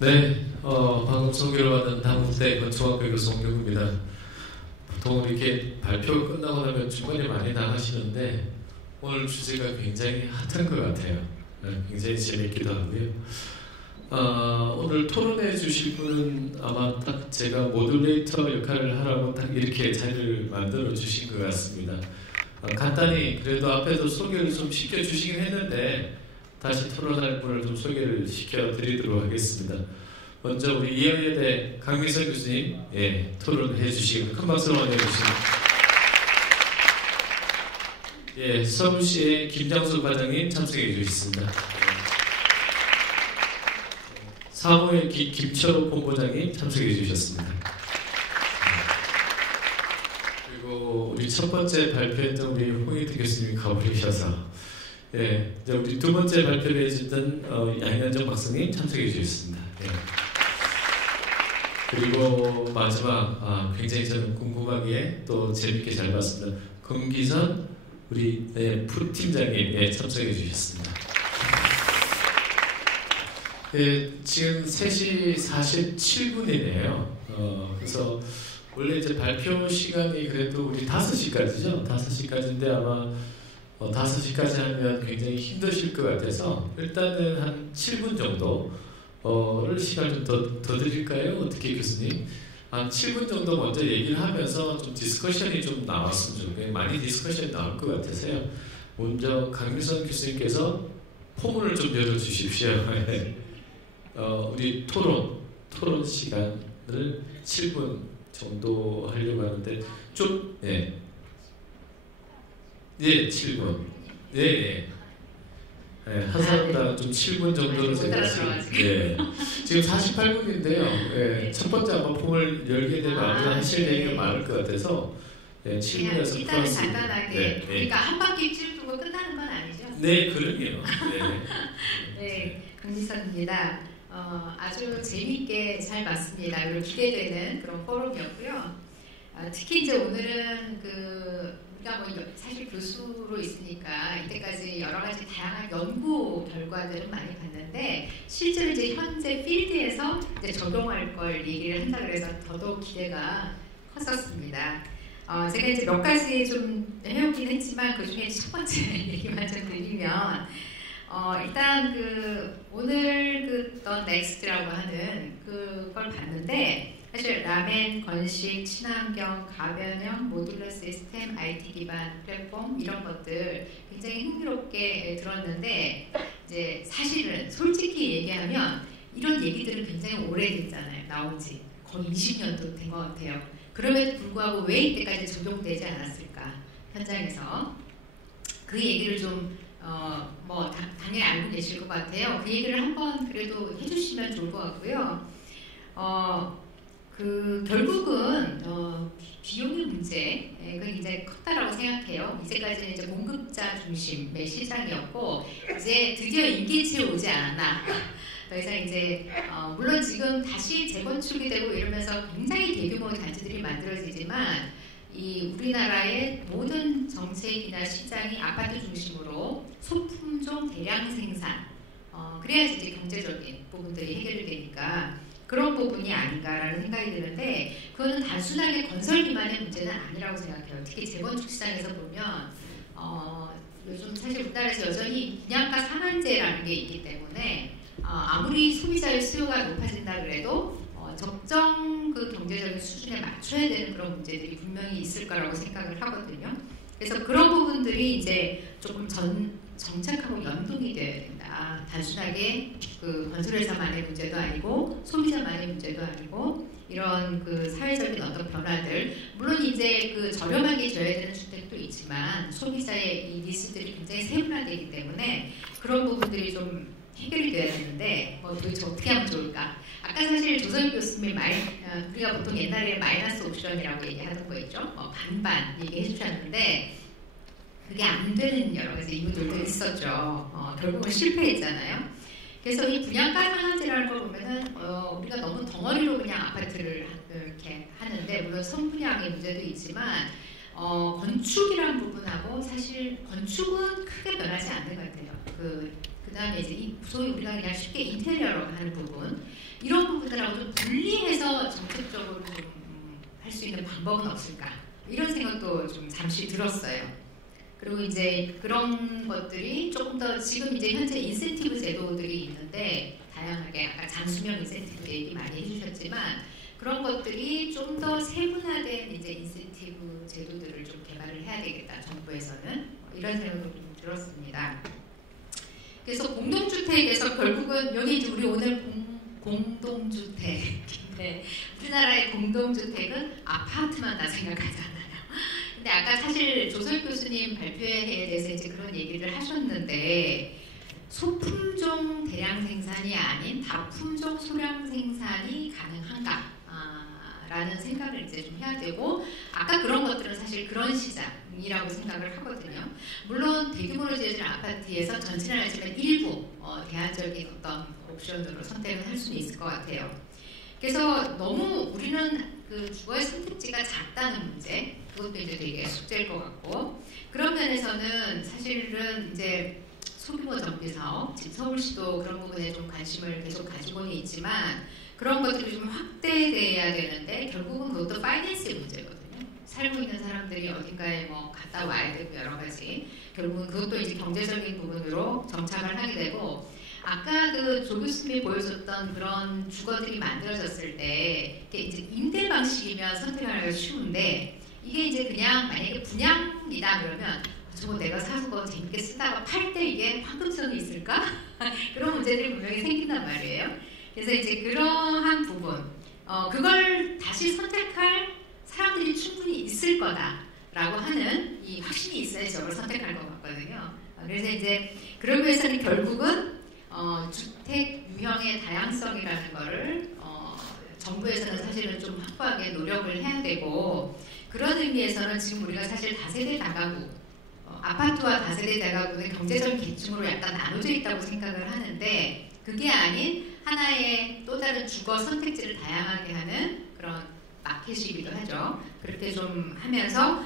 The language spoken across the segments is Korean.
네, 방금 소개를 받은 당국대 건축학교 교수 홍경구입니다. 보통 이렇게 발표가 끝나고 나면 주말에 많이 나가시는데 오늘 주제가 굉장히 핫한 것 같아요. 굉장히 재밌기도 하고요. 오늘 토론해 주실 분은 아마 딱 제가 모듈레이터 역할을 하라고 딱 이렇게 자리를 만들어 주신 것 같습니다. 간단히 그래도 앞에서 소개를 좀 시켜주시긴 했는데 다시 토론할 분을 좀 소개를 시켜드리도록 하겠습니다. 먼저 우리 이화여대 강민석 교수님 토론해 주시고 큰 박수로 환영해 주시고, 서울시의 김장수 과장님 참석해 주셨습니다. 사무의 김철호 본부장님 참석해 주셨습니다. 그리고 우리 첫 번째 발표했던 우리 홍익태 교수님이 가버리셔서 이제 우리 두 번째 발표를 해주던 양현정 박사님 참석해 주셨습니다. 그리고 마지막 굉장히 저는 궁금하게 또 재밌게 잘 봤습니다. 금기선 우리 부팀장님 참석해 주셨습니다. 지금 3시 47분이네요. 그래서 원래 이제 발표 시간이 그래도 우리 5시까지죠. 5시까지인데 아마 5시까지 하면 굉장히 힘드실 것 같아서 일단은 한 7분 정도를 시간 좀 더 드릴까요? 어떻게 교수님? 한 7분 정도 먼저 얘기를 하면서 좀 디스커션이 좀 나왔으면 좋겠어요. 많이 디스커션이 나올 것 같아서요. 먼저 강민선 교수님께서 포문을 좀 열어주십시오. 우리 토론 시간을 7분 정도 하려고 하는데 좀 7분. 한 사람당 좀 7분 정도로 제가 지금 48분인데요. 첫 번째 아마 폼을 열게 되면 아무나 하실 얘기가 많을 것 같아서 7분에서 일단은 간단하게 그러니까 한 바퀴 찌르고 끝나는 건 아니죠? 네, 그러게요. 네, 강민선입니다. 아주 재미있게 잘 봤습니다. 그리고 기대되는 그런 포럼이었고요. 특히 이제 오늘은 우리가 사실 교수로 있으니까 이때까지 여러 가지 다양한 연구 결과들은 많이 봤는데 실제로 이제 현재 필드에서 이제 적용할 걸 얘기를 한다 그래서 더더욱 기대가 컸었습니다. 제가 이제 몇 가지 좀 해오긴 했지만 그 중에 첫 번째 얘기만 좀 드리면 일단 오늘 The Next라고 하는 그걸 봤는데 사실 라멘, 건식, 친환경, 가변형, 모듈러 시스템, IT 기반 플랫폼 이런 것들 굉장히 흥미롭게 들었는데 이제 사실은 솔직히 얘기하면 이런 얘기들은 굉장히 오래됐잖아요. 나온 지 거의 20년도 된 것 같아요. 그럼에도 불구하고 왜 이때까지 적용되지 않았을까? 현장에서 그 얘기를 좀 당연히 알고 계실 것 같아요. 그 얘기를 한번 그래도 해주시면 좋을 것 같고요. 결국은 비용의 문제, 그게 굉장히 컸다라고 생각해요. 이제까지는 이제 공급자 중심의 시장이었고 이제 드디어 임기치에 오지 않았나. 더 이상 이제 물론 지금 다시 재건축이 되고 이러면서 굉장히 대규모 단지들이 만들어지지만 이 우리나라의 모든 정책이나 시장이 아파트 중심으로 소품종 대량 생산, 그래야지 이제 경제적인 부분들이 해결이 되니까 그런 부분이 아닌가라는 생각이 드는데 그거는 단순하게 건설 기반의 문제는 아니라고 생각해요. 특히 재건축 시장에서 보면 요즘 사실 우리나라에서 여전히 분양가 상한제라는 게 있기 때문에 아무리 소비자의 수요가 높아진다 그래도 적정 경제적인 수준에 맞춰야 되는 그런 문제들이 분명히 있을 거라고 생각을 하거든요. 그래서 그런 부분들이 이제 조금 정책하고 연동이 돼야 된다. 단순하게 건설회사만의 문제도 아니고 소비자만의 문제도 아니고 이런 사회적인 어떤 변화들 물론 이제 저렴하게 줘야 되는 주택도 있지만 소비자의 이 니스들이 굉장히 세분화되기 때문에 그런 부분들이 좀 해결이 돼야 되는데 도대체 어떻게 하면 좋을까? 아까 사실 조성희 교수님이 우리가 보통 옛날에 마이너스 옵션이라고 얘기하던 거 있죠? 반반 얘기해 주셨는데 그게 안 되는 여러 가지 이유들도 있었죠. 결국은 실패했잖아요. 그래서 이 분양가 상한제라는 걸 보면은 우리가 너무 덩어리로 그냥 아파트를 이렇게 하는데 물론 선분양의 문제도 있지만 건축이란 부분하고 사실 건축은 크게 변하지 않는 것 같아요. 그 그 다음에 이제 소위 우리가 그냥 쉽게 인테리어로 하는 부분, 이런 부분들하고 좀 분리해서 정책적으로 좀 할 수 있는 방법은 없을까, 이런 생각도 좀 잠시 들었어요. 그리고 이제 그런 것들이 조금 더 지금 이제 현재 인센티브 제도들이 있는데 다양하게 아까 장수명 인센티브 얘기 많이 해주셨지만 그런 것들이 좀 더 세분화된 이제 인센티브 제도들을 좀 개발을 해야 되겠다, 정부에서는 이런 생각도 좀 들었습니다. 그래서 공동주택에서 결국은 여기 이제 우리 오늘 공동주택, 네, 우리나라의 공동주택은 아파트만 다 생각하잖아요. 근데 아까 사실 조설 교수님 발표에 대해서 이제 그런 얘기를 하셨는데 소품종 대량 생산이 아닌 다품종 소량 생산이 가능한가? 라는 생각을 이제 좀 해야 되고, 아까 그런 것들은 사실 그런 시장이라고 생각을 하거든요. 물론 대규모로 지어진 아파트에서 전체는 아니지만 일부 대안적인 어떤 옵션으로 선택을 할 수는 있을 것 같아요. 그래서 너무 우리는 그 주거의 선택지가 작다는 문제, 그것도 이제 되게 숙제일 것 같고, 그런 면에서는 사실은 이제 소규모 정비 사업, 지금 서울시도 그런 부분에 좀 관심을 계속 가지고는 있지만 그런 것들이 좀 확대돼야 되는데 결국은 그것도 파이낸스의 문제거든요. 살고 있는 사람들이 어딘가에 뭐 갔다 와야 되고 여러 가지, 결국은 그것도 이제 경제적인 부분으로 정착을 하게 되고, 아까 그 조 교수님이 보여줬던 그런 주거들이 만들어졌을 때 이제 임대 방식이면 선택하기가 쉬운데 이게 이제 그냥 만약에 분양이다 그러면 저거 내가 사서 재밌게 쓰다가 팔 때 이게 황금성이 있을까? 그런 문제들이 분명히 생긴단 말이에요. 그래서 이제 그러한 부분, 그걸 다시 선택할 사람들이 충분히 있을 거다라고 하는 이 확신이 있어야 저걸 선택할 것 같거든요. 그래서 이제 그러기 위해서는 결국은 주택 유형의 다양성이라는 거를 정부에서는 사실은 좀 확고하게 노력을 해야 되고, 그런 의미에서는 지금 우리가 사실 다세대 다가구, 아파트와 다세대 다가구는 경제적 계층으로 약간 나눠져 있다고 생각을 하는데 그게 아닌 하나의 또 다른 주거 선택지를 다양하게 하는 그런 마켓이기도 하죠. 그렇게 좀 하면서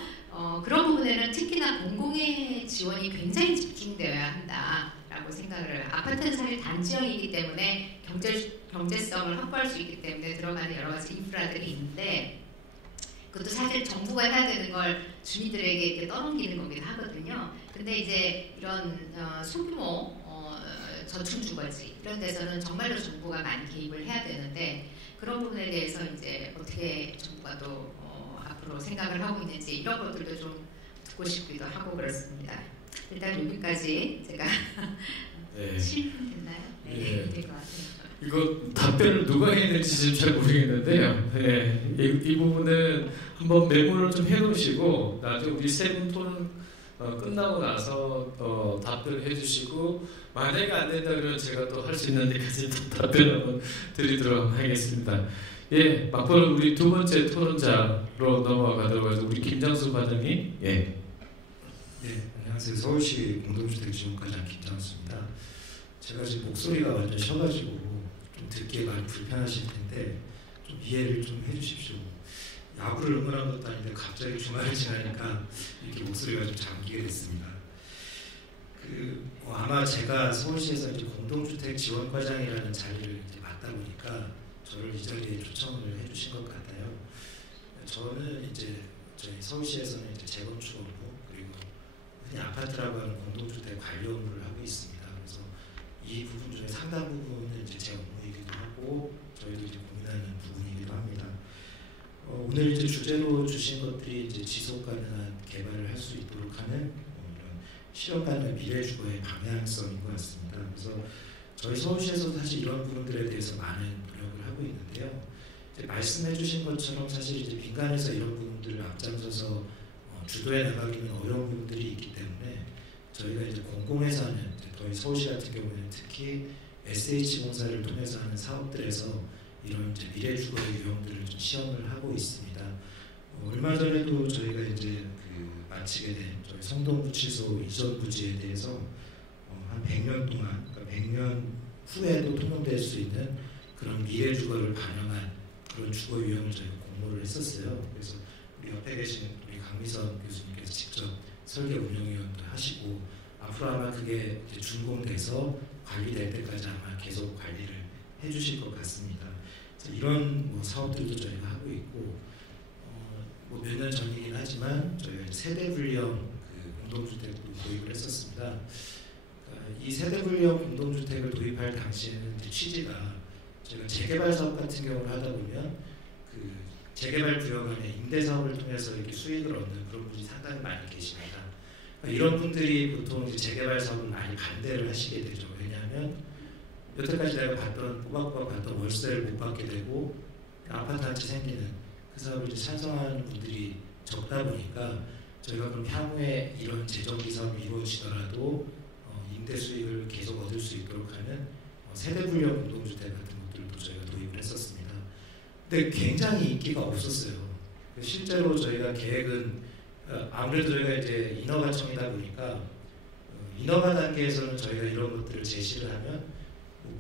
그런 부분에는 특히나 공공의 지원이 굉장히 집중되어야 한다라고 생각을, 아파트는 사실 단지형이기 때문에 경제성을 확보할 수 있기 때문에 들어가는 여러 가지 인프라들이 있는데 그것도 사실 정부가 해야 되는 걸 주민들에게 이렇게 떠넘기는 거긴 하거든요. 근데 이제 이런 소규모 저층 주거지 이런 데서는 정말로 정부가 많이 개입을 해야 되는데 그런 부분에 대해서 이제 어떻게 정부가 또 앞으로 생각을 하고 있는지 이런 것들도 좀 듣고 싶기도 하고 그렇습니다. 일단 여기까지 제가 네. 7분 됐나요? 네, 될 것 같아요. 이거 답변을 누가 해야 될지 지금 잘 모르겠는데요. 네, 이 부분은 한번 메모를 좀 해놓으시고 나중에 우리 세 분 토론 끝나고 나서 답변을 해주시고, 만약에 안 된다 그러면 제가 또 할 수 있는 데까지 답변 한번 드리도록 하겠습니다. 예, 막바로 우리 두 번째 토론자로 넘어가도록 하죠. 우리 김장수 과장님. 예. 네, 안녕하세요. 서울시 공동주택지원과장 김장수입니다. 제가 지금 목소리가 완전 쉬어가지고 좀 듣기에 많이 불편하실 텐데 좀 이해를 좀 해주십시오. 야구를 응원한 것도 아닌데 갑자기 주말을 지나니까 이렇게 목소리가 좀 잠기게 됐습니다. 아마 제가 서울시에서 이제 공동주택 지원과장이라는 자리를 이제 맡다 보니까 저를 이 자리에 초청을 해주신 것 같아요. 저는 이제 저희 서울시에서는 이제 재건축업무 그리고 흔히 아파트라고 하는 공동주택 관리 업무를 하고 있습니다. 그래서 이 부분 중에 상당 부분은 이제 제 업무이기도 하고 저희도 이제 고민하는 부분이기도 합니다. 오늘 이제 주제로 주신 것들이 이제 지속 가능한 개발을 할 수 있도록 하는 이런 실현 가능한 미래 주거의 방향성인 것 같습니다. 그래서 저희 서울시에서도 사실 이런 부분들에 대해서 많은 노력을 하고 있는데요. 이제 말씀해주신 것처럼 사실 이제 민간에서 이런 부분들을 앞장서서 주도해 나가기는 어려운 부분들이 있기 때문에 저희가 이제 공공에서 하는 저희 서울시 같은 경우에는 특히 SH공사를 통해서 하는 사업들에서 이런 이제 미래 주거의 유형들을 좀 시험을 하고 있습니다. 얼마 전에도 저희가 이제 마치게 된 저희 성동구치소 이전 부지에 대해서 한 100년 동안, 그러니까 100년 후에도 통용될 수 있는 그런 미래 주거를 반영한 그런 주거 유형을 저희가 공모를 했었어요. 그래서 우리 옆에 계신 우리 강미선 교수님께서 직접 설계 운영위원도 하시고 앞으로 아마 그게 이제 준공돼서 관리될 때까지 아마 계속 관리를 해주실 것 같습니다. 그래서 이런 뭐 사업들도 저희가 하고 있고 뭐 몇 년 전이긴 하지만 저희가 세대 분리형 그 공동주택도 도입을 했었습니다. 이 세대 분리형 공동주택을 도입할 당시에는 이제 취지가 저희가 재개발 사업 같은 경우를 하다 보면 그 재개발 구역 안에 임대 사업을 통해서 이렇게 수익을 얻는 그런 분이 상당히 많이 계십니다. 이런 분들이 보통 이제 재개발 사업을 많이 반대를 하시게 되죠. 왜냐하면 여태까지 내가 꼬박꼬박 봤던 월세를 못 받게 되고 아파트 한 채 생기는 그 사업을 이제 찬성하는 분들이 적다 보니까 저희가 그럼 향후에 이런 재정비 사업이 이루어지더라도 임대 수익을 계속 얻을 수 있도록 하는 세대 분리형 공동주택 같은 것들도 저희가 도입을 했었습니다. 근데 굉장히 인기가 없었어요. 실제로 저희가 계획은 아무래도 저희가 이제 인허가청이다 보니까 인허가 단계에서는 저희가 이런 것들을 제시를 하면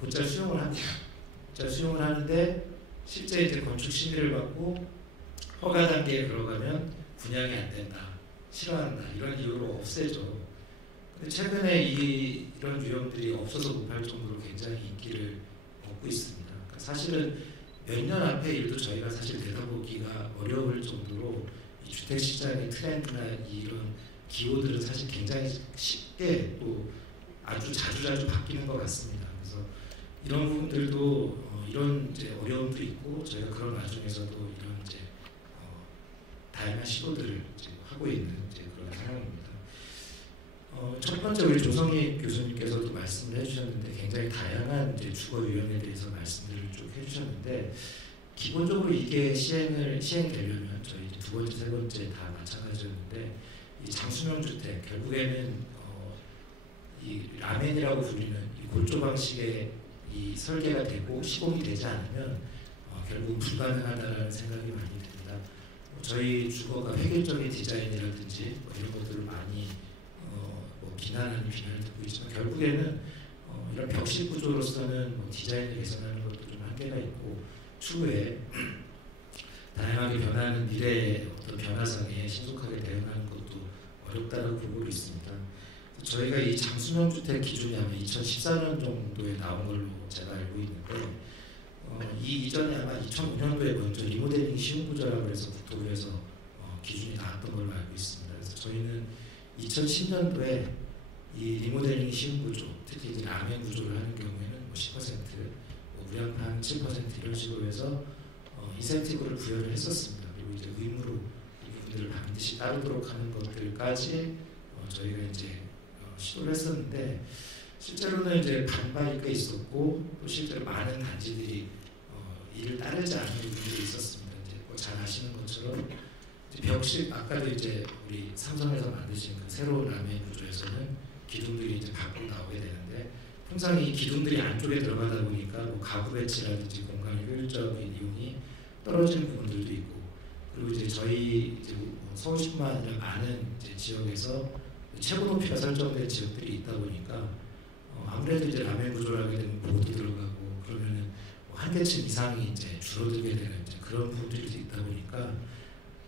곧잘 수용을 합니다. 곧잘 수용을 하는데 실제 이제 건축 심의를 받고 허가 단계에 들어가면 분양이 안 된다, 싫어한다 이런 이유로 없애죠. 근데 최근에 이런 유형들이 없어서 못할 정도로 굉장히 인기를 얻고 있습니다. 그러니까 사실은 몇 년 앞의 일도 저희가 사실 내다보기가 어려울 정도로 이 주택 시장의 트렌드나 이런 기호들은 사실 굉장히 쉽게 또 아주 자주 바뀌는 것 같습니다. 그래서 이런 부분들도 이런 이제 어려움도 있고 저희가 그런 와중에서도 이런 이제 다양한 시도들을 이제 하고 있는 이제 그런 상황입니다. 첫 번째 우리 조성희 교수님께서도 말씀을 해주셨는데 굉장히 다양한 이제 주거 유형에 대해서 말씀들을 쭉 해주셨는데 기본적으로 이게 시행되려면 저희 두 번째, 세 번째 다 마찬가지였는데 이 장수명 주택 결국에는 이 라멘이라고 불리는 이 골조 방식의 이 설계가 되고 시공이 되지 않으면 결국 불가능하다라는 생각이 많이 듭니다. 저희 주거가 획일적인 디자인이라든지 이런 것들을 많이 비난을 듣고 있지만 결국에는 이런 벽식 구조로서는 디자인을 개선하는 것도 좀 한계가 있고 추후에 다양하게 변하는 미래의 어떤 변화상에 신속하게 대응하는 것도 어렵다고 보고 있습니다. 저희가 이 장수명 주택 기준이 아마 2014년 정도에 나온 걸로 제가 알고 있는데 이 이전에 아마 2005년도에 먼저 리모델링 시흥 구조라고 해서 국토부에서 기준이 나왔던 걸로 알고 있습니다. 그래서 저희는 2010년도에 이 리모델링 시흥 구조, 특히 이제 라멘 구조를 하는 경우에는 10%, 무량판 7% 이런 식으로 해서 인센티브를 부여를 했었습니다. 그리고 이제 의무로 이 부분들을 반드시 따르도록 하는 것들까지 저희가 이제 시도를 했었는데 실제로는 이제 반발이 꽤 있었고 또 실제로 많은 단지들이 이를 따르지 않는 부분들이 있었습니다. 이제 잘 아시는 것처럼 벽식 아까도 이제 우리 삼성에서 만드신 그 새로운 라멘 구조에서는 기둥들이 이제 밖으로 나오게 되는데 통상 이 기둥들이 안쪽에 들어가다 보니까 뭐 가구 배치라든지 공간의 효율적인 이용이 떨어지는 부분들도 있고 그리고 이제 저희 이제 서울시뿐만 아니라 많은 이제 지역에서 최고 높이가 설정된 지역들이 있다 보니까 아무래도 이제 라멘 구조를 하게 되면 보도 들어가고 그러면은 한 개층 이상이 이제 줄어들게 되는 이제 그런 부분들이 있다 보니까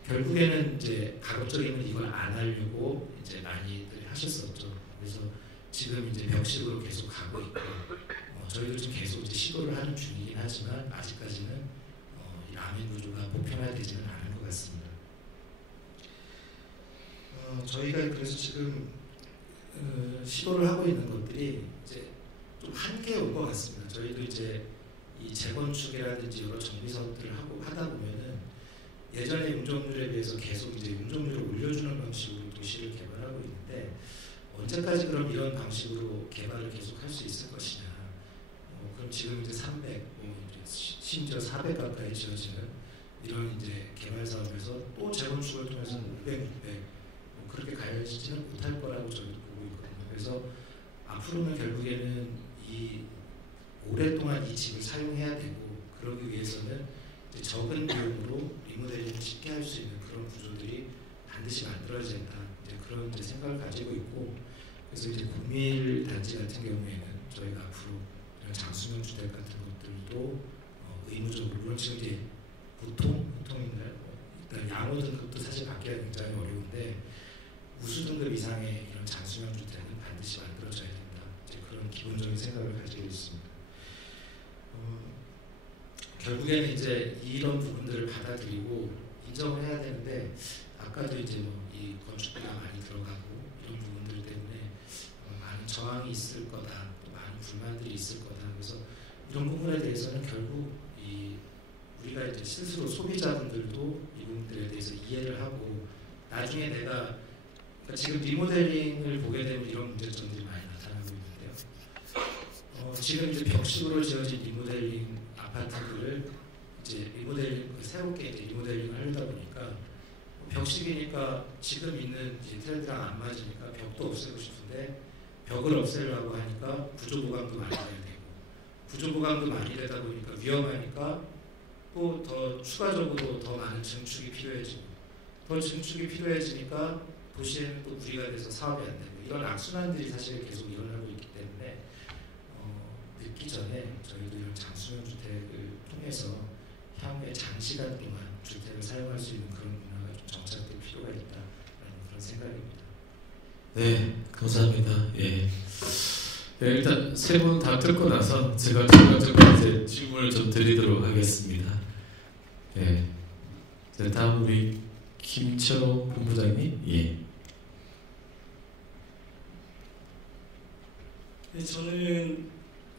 결국에는 이제 가급적이면 이걸 안 하려고 이제 많이들 하셨었죠. 그래서 지금 이제 벽식으로 계속 가고 있고 저희도 지금 계속 이제 시도를 하는 중이긴 하지만 아직까지는 이 라멘 구조가 보편화되지는 않은 것 같습니다. 저희가 그래서 지금 시도를 하고 있는 것들이 이제 좀 한계에 올 것 같습니다. 저희도 이제 이 재건축이라든지 여러 정비 사업들을 하다 보면은 예전의 용적률에 비해서 계속 이제 용적률을 올려주는 방식으로 도시를 개발하고 있는데 언제까지 그럼 이런 방식으로 개발을 계속 할 수 있을 것이냐? 그럼 지금 이제 300, 심지어 400 가까이 지어지는 이런 이제 개발 사업에서 또 재건축을 통해서 500, 600 그렇게 가야지는 못할 거라고 저희도 보고 있거든요. 그래서 앞으로는 결국에는 이 오랫동안 이 집을 사용해야 되고 그러기 위해서는 이제 적은 비용으로 리모델링을 쉽게 할 수 있는 그런 구조들이 반드시 만들어져야 된다. 이제 그런 이제 생각을 가지고 있고 그래서 이제 공밀 단지 같은 경우에는 저희가 앞으로 이런 장수명 주택 같은 것들도 의무적으로 물론 지금 이제 보통인가요? 일단 양호 등급도 사실 받기가 굉장히 어려운데 우수 등급 이상의 이런 장수명 주택은 반드시 만들어져야 된다. 이제 그런 기본적인 생각을 가지고 있습니다. 결국에는 이제 이런 부분들을 받아들이고 인정을 해야 되는데 아까도 이제 이 건축비가 많이 들어가고 이런 부분들 때문에 많은 저항이 있을 거다, 또 많은 불만들이 있을 거다. 그래서 이런 부분에 대해서는 결국 우리가 이제 스스로 소비자분들도 이 부분들에 대해서 이해를 하고 나중에 내가 그러니까 지금 리모델링을 보게 되면 이런 문제점들이 많이 나타나고 있는데요. 지금 이제 벽식으로 지어진 리모델링 아파트들을 이제 새롭게 이제 리모델링을 하려다 보니까 벽식이니까 지금 있는 이제 트렌드랑 안 맞으니까 벽도 없애고 싶은데 벽을 없애려고 하니까 구조보강도 많이 돼야 되고 구조보강도 많이 되다 보니까 위험하니까 또 더 추가적으로 더 많은 증축이 필요해지고 더 증축이 필요해지니까 도시에는 또 무리가 돼서 사업이 안 되고 이런 악순환들이 사실 계속 일어나고 있기 때문에 늦기 전에 저희도 이런 장수용 주택을 통해서 향후에 장시간 동안 주택을 사용할 수 있는 그런 문화가 좀 정착될 필요가 있다라는 그런 생각입니다. 네, 감사합니다. 예. 네, 일단 세 분 다 듣고 나서 제가 추가적으로 이제 질문을 좀 드리도록 하겠습니다. 예. 네, 다음 우리 김철호 본부장님. 예. 네, 저는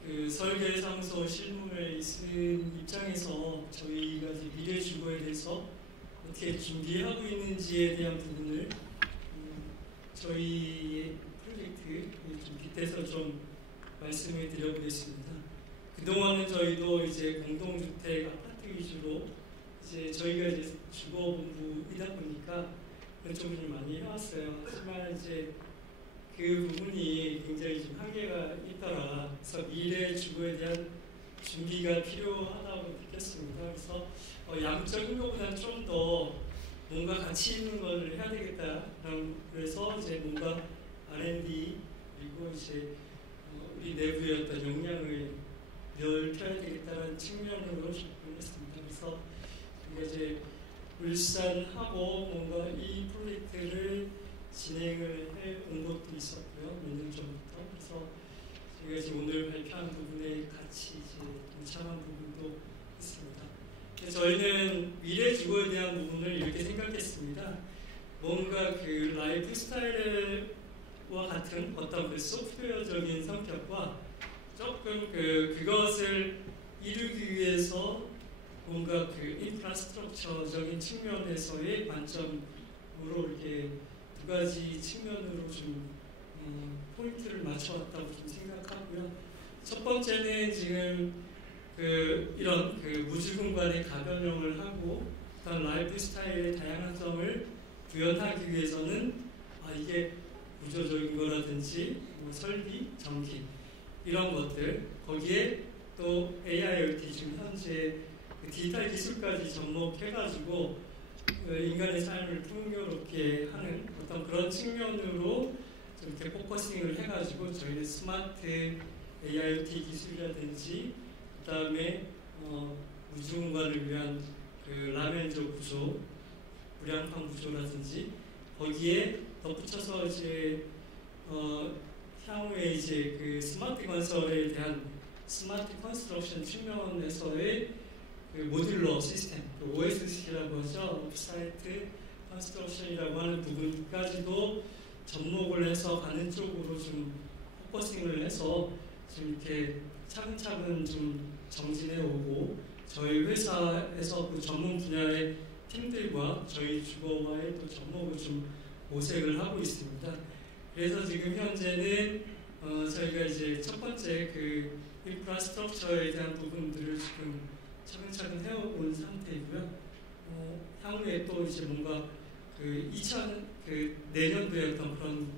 그 설계사무소 실무에 있는 입장에서 저희가 이제 미래 주거에 대해서 어떻게 준비하고 있는지에 대한 부분을 저희의 프로젝트에 좀 빗대서 좀 말씀을 드려보겠습니다. 그동안은 저희도 이제 공동주택 아파트 위주로 이제 저희가 이제 주거본부이다 보니까 그런 쪽을 좀 많이 해왔어요. 하지만 이제 그 부분이 굉장히 좀 한계가 있더라. 그래서 미래 주거에 대한 준비가 필요하다고 느꼈습니다. 그래서 양적인 것보다는 좀 더 뭔가 가치 있는 걸 해야 되겠다. 그래서 이제 뭔가 R&D 그리고 이제 우리 내부의 어떤 역량을 넓혀야 되겠다는 측면으로 접근했습니다. 그래서 우리가 이제 울산하고 뭔가 이 프로젝트를 진행을 해온 것도 있었고요. 몇 년 전부터. 그래서 저희가 지금 오늘 발표한 부분에 같이 이제 동참한 부분도 있습니다. 저희는 미래 주거에 대한 부분을 이렇게 생각했습니다. 뭔가 그 라이프 스타일과 같은 어떤 그 소프트웨어적인 성격과 조금 그것을 이루기 위해서 뭔가 그 인프라스트럭처적인 측면에서의 관점으로 이렇게 두 가지 측면으로 좀 포인트를 맞춰왔다고 좀 생각하고요. 첫 번째는 지금 이런 무주 공간에 가변형을 하고 그다음 라이프 스타일의 다양성을 구현하기 위해서는 이게 구조적인 거라든지 뭐 설비, 전기 이런 것들 거기에 또 AIoT 지금 현재 디지털 기술까지 접목해가지고 인간의 삶을 풍요롭게 하는 어떤 그런 측면으로 좀 이렇게 포커싱을 해가지고 저희는 스마트 AIoT 기술이라든지 그 다음에 우주 공간을 위한 그 라멘조 구조, 무량판 구조라든지 거기에 덧붙여서 이제 향후에 이제 그 스마트 건설에 대한 스마트 컨스트럭션 측면에서의 그 모듈러 시스템, 그 OSC라고 하죠. 오프사이트 컨스트럭션이라고 하는 부분까지도 접목을 해서 가는 쪽으로 좀 포커싱을 해서 좀 이렇게 차근차근 좀 정진해 오고 저희 회사에서 그 전문 분야의 팀들과 저희 주거와의 또 접목을 좀 모색을 하고 있습니다. 그래서 지금 현재는 저희가 이제 첫 번째 그 인프라스트럭처에 대한 부분들을 지금 차근차근 해온 상태이고요. 향후에 또 이제 뭔가 그 내년도에 어떤 그런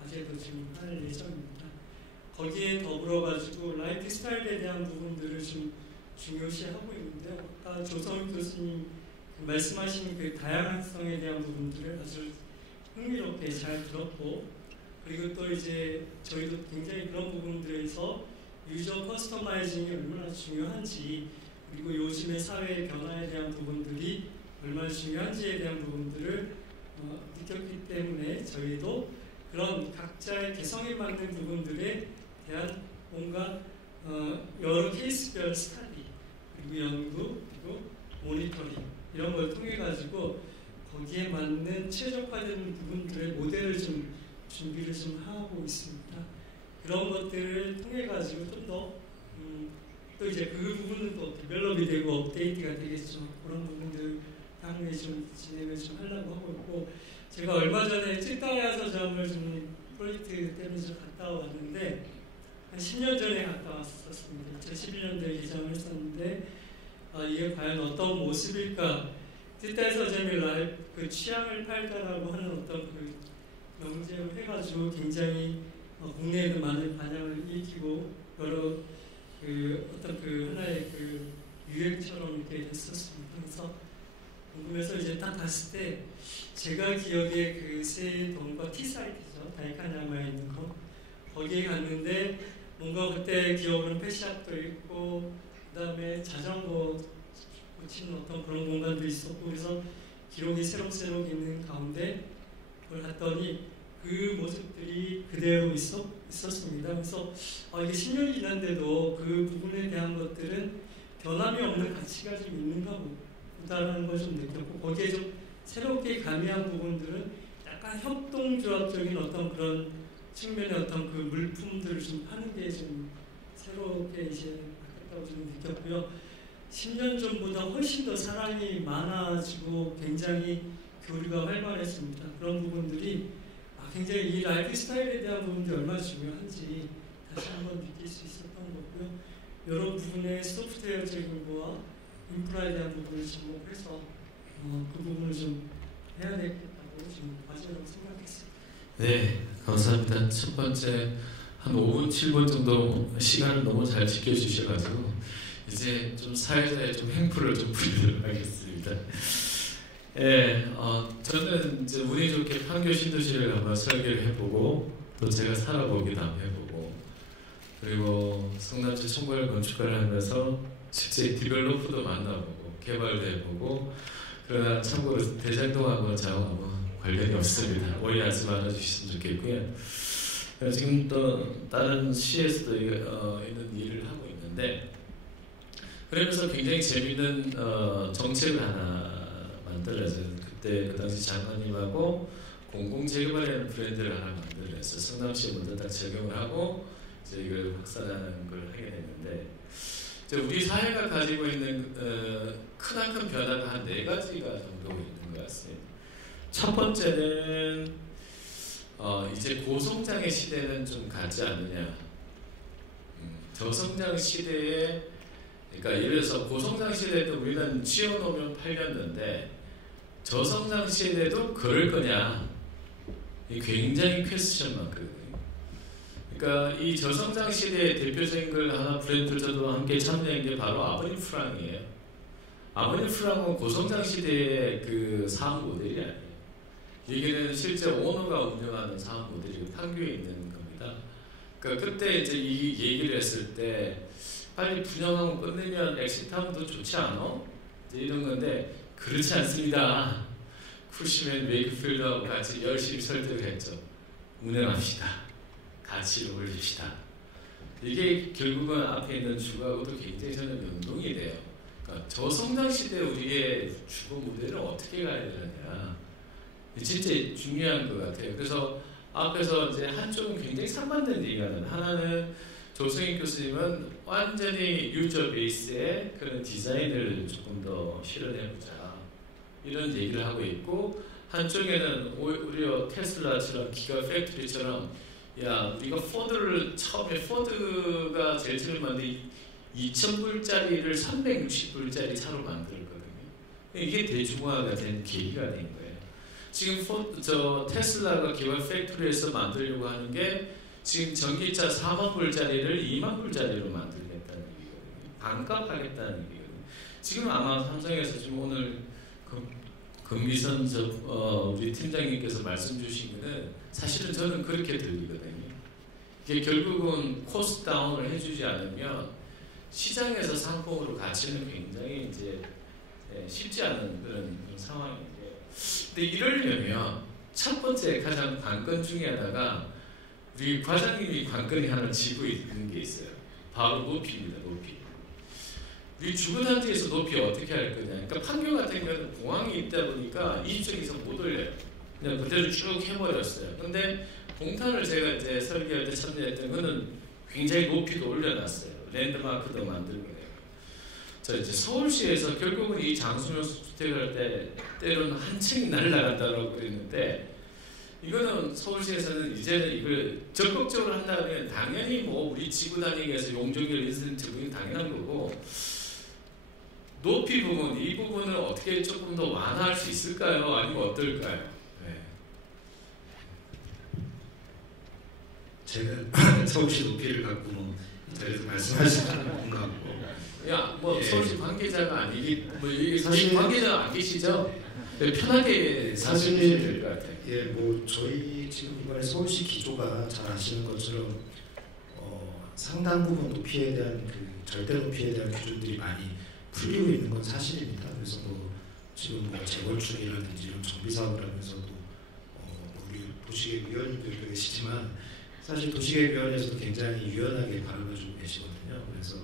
과제도 지금 할 예정입니다. 거기에 더불어 가지고 라이프 스타일에 대한 부분들을 좀 중요시하고 있는데요. 아까 조성희 교수님 말씀하신 그 다양성에 대한 부분들을 아주 흥미롭게 잘 들었고, 그리고 또 이제 저희도 굉장히 그런 부분들에서 유저 커스터마이징이 얼마나 중요한지, 그리고 요즘의 사회의 변화에 대한 부분들이 얼마나 중요한지에 대한 부분들을 느꼈기 때문에 저희도 그런 각자의 개성에 맞는 부분들에 대한 뭔가 여러 케이스별 스터디 그리고 연구 그리고 모니터링 이런 걸 통해 가지고 거기에 맞는 최적화된 부분들의 모델을 좀 준비를 좀 하고 있습니다. 그런 것들을 통해 가지고 좀 더 또 이제 그 부분은 또 디벨롭이 되고 업데이트가 되겠죠. 그런 부분들 향후에 좀 진행을 좀 하려고 하고 있고 제가 얼마 전에 찌따야 서점을 좀 프로젝트 때문에 좀 갔다 왔는데 한 10년 전에 갔다 왔었습니다. 2011년도에 개장을 했었는데 이게 과연 어떤 모습일까? 찌따야 서점이 그 취향을 팔다라고 하는 어떤 그 명제를 해가지고 굉장히 국내에도 많은 반향을 일으키고 여러 그 어떤 그 하나의 그 유행처럼 이렇게 됐었습니다. 그래서 궁금해서 이제 딱 갔을 때 제가 기억에 그 세동과 티사이트죠. 다이카냐마에 있는 거 거기에 갔는데 뭔가 그때 기억으로는 펫샵도 있고 그 다음에 자전거 붙이는 어떤 그런 공간도 있었고 그래서 기록이 새록새록 있는 가운데 그걸 갔더니 그 모습들이 그대로 있었습니다. 그래서 이게 10년이 지났는데도 그 부분에 대한 것들은 변함이 없는 가치가 좀 있는가 보다라는 걸 좀 느꼈고 거기에 좀 새롭게 가미한 부분들은 약간 협동조합적인 어떤 그런 측면의 어떤 그 물품들을 좀 하는 게 좀 새롭게 이제 바뀌었다고 좀 느꼈고요. 10년 전보다 훨씬 더 사람이 많아지고 굉장히 교류가 활발했습니다. 그런 부분들이 굉장히 이 라이프 스타일에 대한 부분들이 얼마나 중요한지 다시 한번 느낄 수 있었던 거고요. 이런 부분의 소프트웨어적인 거와 인프라에 대한 부분을 접목해서 그 부분을 좀 해야 되겠다고 지금 과제라고 생각했습니다. 네, 감사합니다. 첫 번째 한 5분, 7분 정도 시간을 너무 잘 지켜주셔가지고 이제 좀 사회자의 좀 행포를 좀 부리도록 하겠습니다. 예, 저는 이제 운이 좋게 판교 신도시를 한번 설계를 해보고 또 제가 살아보기도 한번 해보고 그리고 성남시 총괄 건축가를 하면서 실제 디벨로퍼도 만나보고 개발도 해보고 그러나 참고로 대장동하고는 저하고 관련이 없습니다. 오해하지 말아주시면 좋겠고요. 지금 또 다른 시에서도 있는 일을 하고 있는데 그러면서 굉장히 재밌는 정책을 하나 만들어서 그때 그 당시 장관님하고 공공재개발이라는 브랜드를 하나 만들어서 성남시에 먼저 딱 적용을 하고 이제 이걸 확산하는 걸 하게 됐는데 이제 우리 사회가 가지고 있는 크나큰 변화가 한 4가지가 정도 있는 것 같습니다. 첫 번째는 이제 고성장의 시대는 좀 가지 않느냐. 저성장 시대에 그러니까 예를 들어서 고성장 시대에도 우리는 지어놓으면 팔렸는데 저성장 시대에도 그럴 거냐 이 굉장히 퀘스천 많거든요. 그러니까 이 저성장 시대의 대표적인 걸 하나 브랜드 저도 함께 참여한 게 바로 아버님 프랑이에요. 아버님 프랑은 고성장 시대의 그 사업 모델이 아니에요. 여기는 실제 오너가 운영하는 사업 모델이고 판교에 있는 겁니다. 그러니까 그때 이제 이 얘기를 했을 때 빨리 분양하고 끝내면 엑시트하면 더 좋지 않아? 이런 건데 그렇지 않습니다. 쿠시맨 웨이크필드하고 같이 열심히 설득을 했죠. 운행합시다. 가치를 올립시다. 이게 결국은 앞에 있는 주가하고도 굉장히 저는 연동이 돼요. 그러니까 저성장 시대 우리의 주거 모델을 어떻게 가야 되느냐. 진짜 중요한 것 같아요. 그래서 앞에서 이제 한쪽은 굉장히 상반된 얘기가 나요. 하나는 조성익 교수님은 완전히 유저 베이스의 그런 디자인을 조금 더 실현해보자 이런 얘기를 하고 있고 한쪽에는 오히려 테슬라처럼 기가 팩토리처럼 야 우리가 포드를 처음에 포드가 제일 처음 만든 2,000불짜리를 360불짜리 차로 만들었거든요. 이게 대중화가 된 계기가 된 거예요. 지금 테슬라가 기가 팩토리에서 만들려고 하는 게 지금 전기차 4만 불짜리를 2만 불짜리로 만들겠다는 얘기거든요. 반값 하겠다는 얘기거든요. 지금 아마 삼성에서 지금 오늘 금미선 우리 팀장님께서 말씀 주신 거는 사실은 저는 그렇게 들리거든요. 이게 결국은 코스트 다운을 해주지 않으면 시장에서 상품으로 가치는 굉장히 이제 쉽지 않은 그런 상황인데 근데 이러려면 첫 번째 가장 관건 중에 하나가 우리 과장님이 관건이 하나 쥐고 있는 게 있어요. 바로 높이입니다. 높이. 우리 주거 단지에서 높이 어떻게 할 거냐. 그러니까 판교 같은 경우는 공항이 있다 보니까 20층 이상 못 올려요. 그냥 그대로 쭉 해버렸어요. 근데 공탄을 제가 이제 설계할 때 참여했던 거는 굉장히 높이도 올려놨어요. 랜드마크도 만들고. 자, 이제 서울시에서 결국은 이 장수명 주택을 할 때 때로는 한 층이 날라간다고 그랬는데 이거는 서울시에서는 이제는 이걸 적극적으로 한다면 당연히 뭐 우리 지구 단위에서 용적률 인센티브 부분이 당연한 거고 높이 부분 이 부분을 어떻게 조금 더 완화할 수 있을까요? 아니면 어떨까요? 네. 제가 서울시 높이를 갖고 뭐 자리에서 말씀하시는 공감하고 야, 뭐 예. 서울시 관계자가 아니기 뭐 이게 사실 관계자가 안 계시죠? 편하게 사실 될 것 같아요. 예, 뭐 저희 지금 이번에 서울시 기조가 잘 아시는 것처럼 상당 부분 높이에 대한 그 절대 높이에 대한 기준들이 많이 풀리고 있는 건 사실입니다. 그래서 뭐 지금 뭐 재건축이라든지 이런 정비 사업을 하면서도 우리 도시계획 위원님들도 계시지만 사실 도시계획 위원회에서도 굉장히 유연하게 바라봐주고 계시거든요. 그래서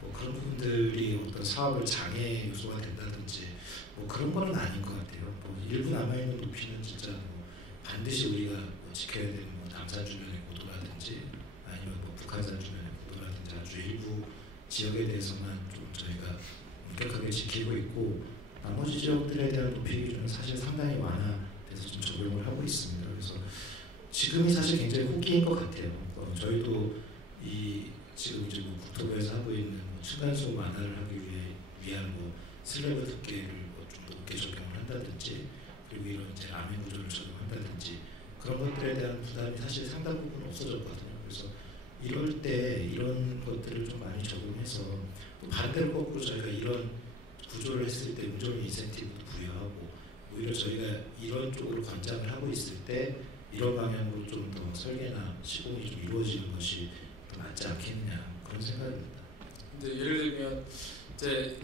뭐 그런 부분들이 어떤 사업을 장애 요소가 된다든지 뭐 그런 거는 아닌 것 같아요. 뭐 일부 남아있는 높이는 진짜 뭐 반드시 우리가 뭐 지켜야 되는 뭐 남산 주변의 고도라든지 아니면 뭐 북한산 주변의 고도라든지 아주 일부 지역에 대해서만 좀 저희가 엄격하게 지키고 있고 나머지 지역들에 대한 높이 기준은 사실 상당히 완화돼서 좀 적용을 하고 있습니다. 그래서 지금이 사실 굉장히 후기인 것 같아요. 저희도 이 지금 이제 뭐 국토부에서 하고 있는 뭐 층간소음 완화를 하기 위한 뭐 슬래브 두께를 뭐 좀 높게 적용을 한다든지 그리고 이런 이제 라멘 구조를 적용한다든지 그런 것들에 대한 부담이 사실 상당 부분 없어졌거든요. 그래서 이럴 때 이런 것들을 좀 많이 적용해서 또 반대로 거꾸로 저희가 이런 구조를 했을 때 운전 인센티브도 부여하고 오히려 저희가 이런 쪽으로 관장을 하고 있을 때 이런 방향으로 좀 더 설계나 시공이 좀 이루어지는 것이 더 낫지 않겠냐 그런 생각입니다. 이제 예를 들면 이제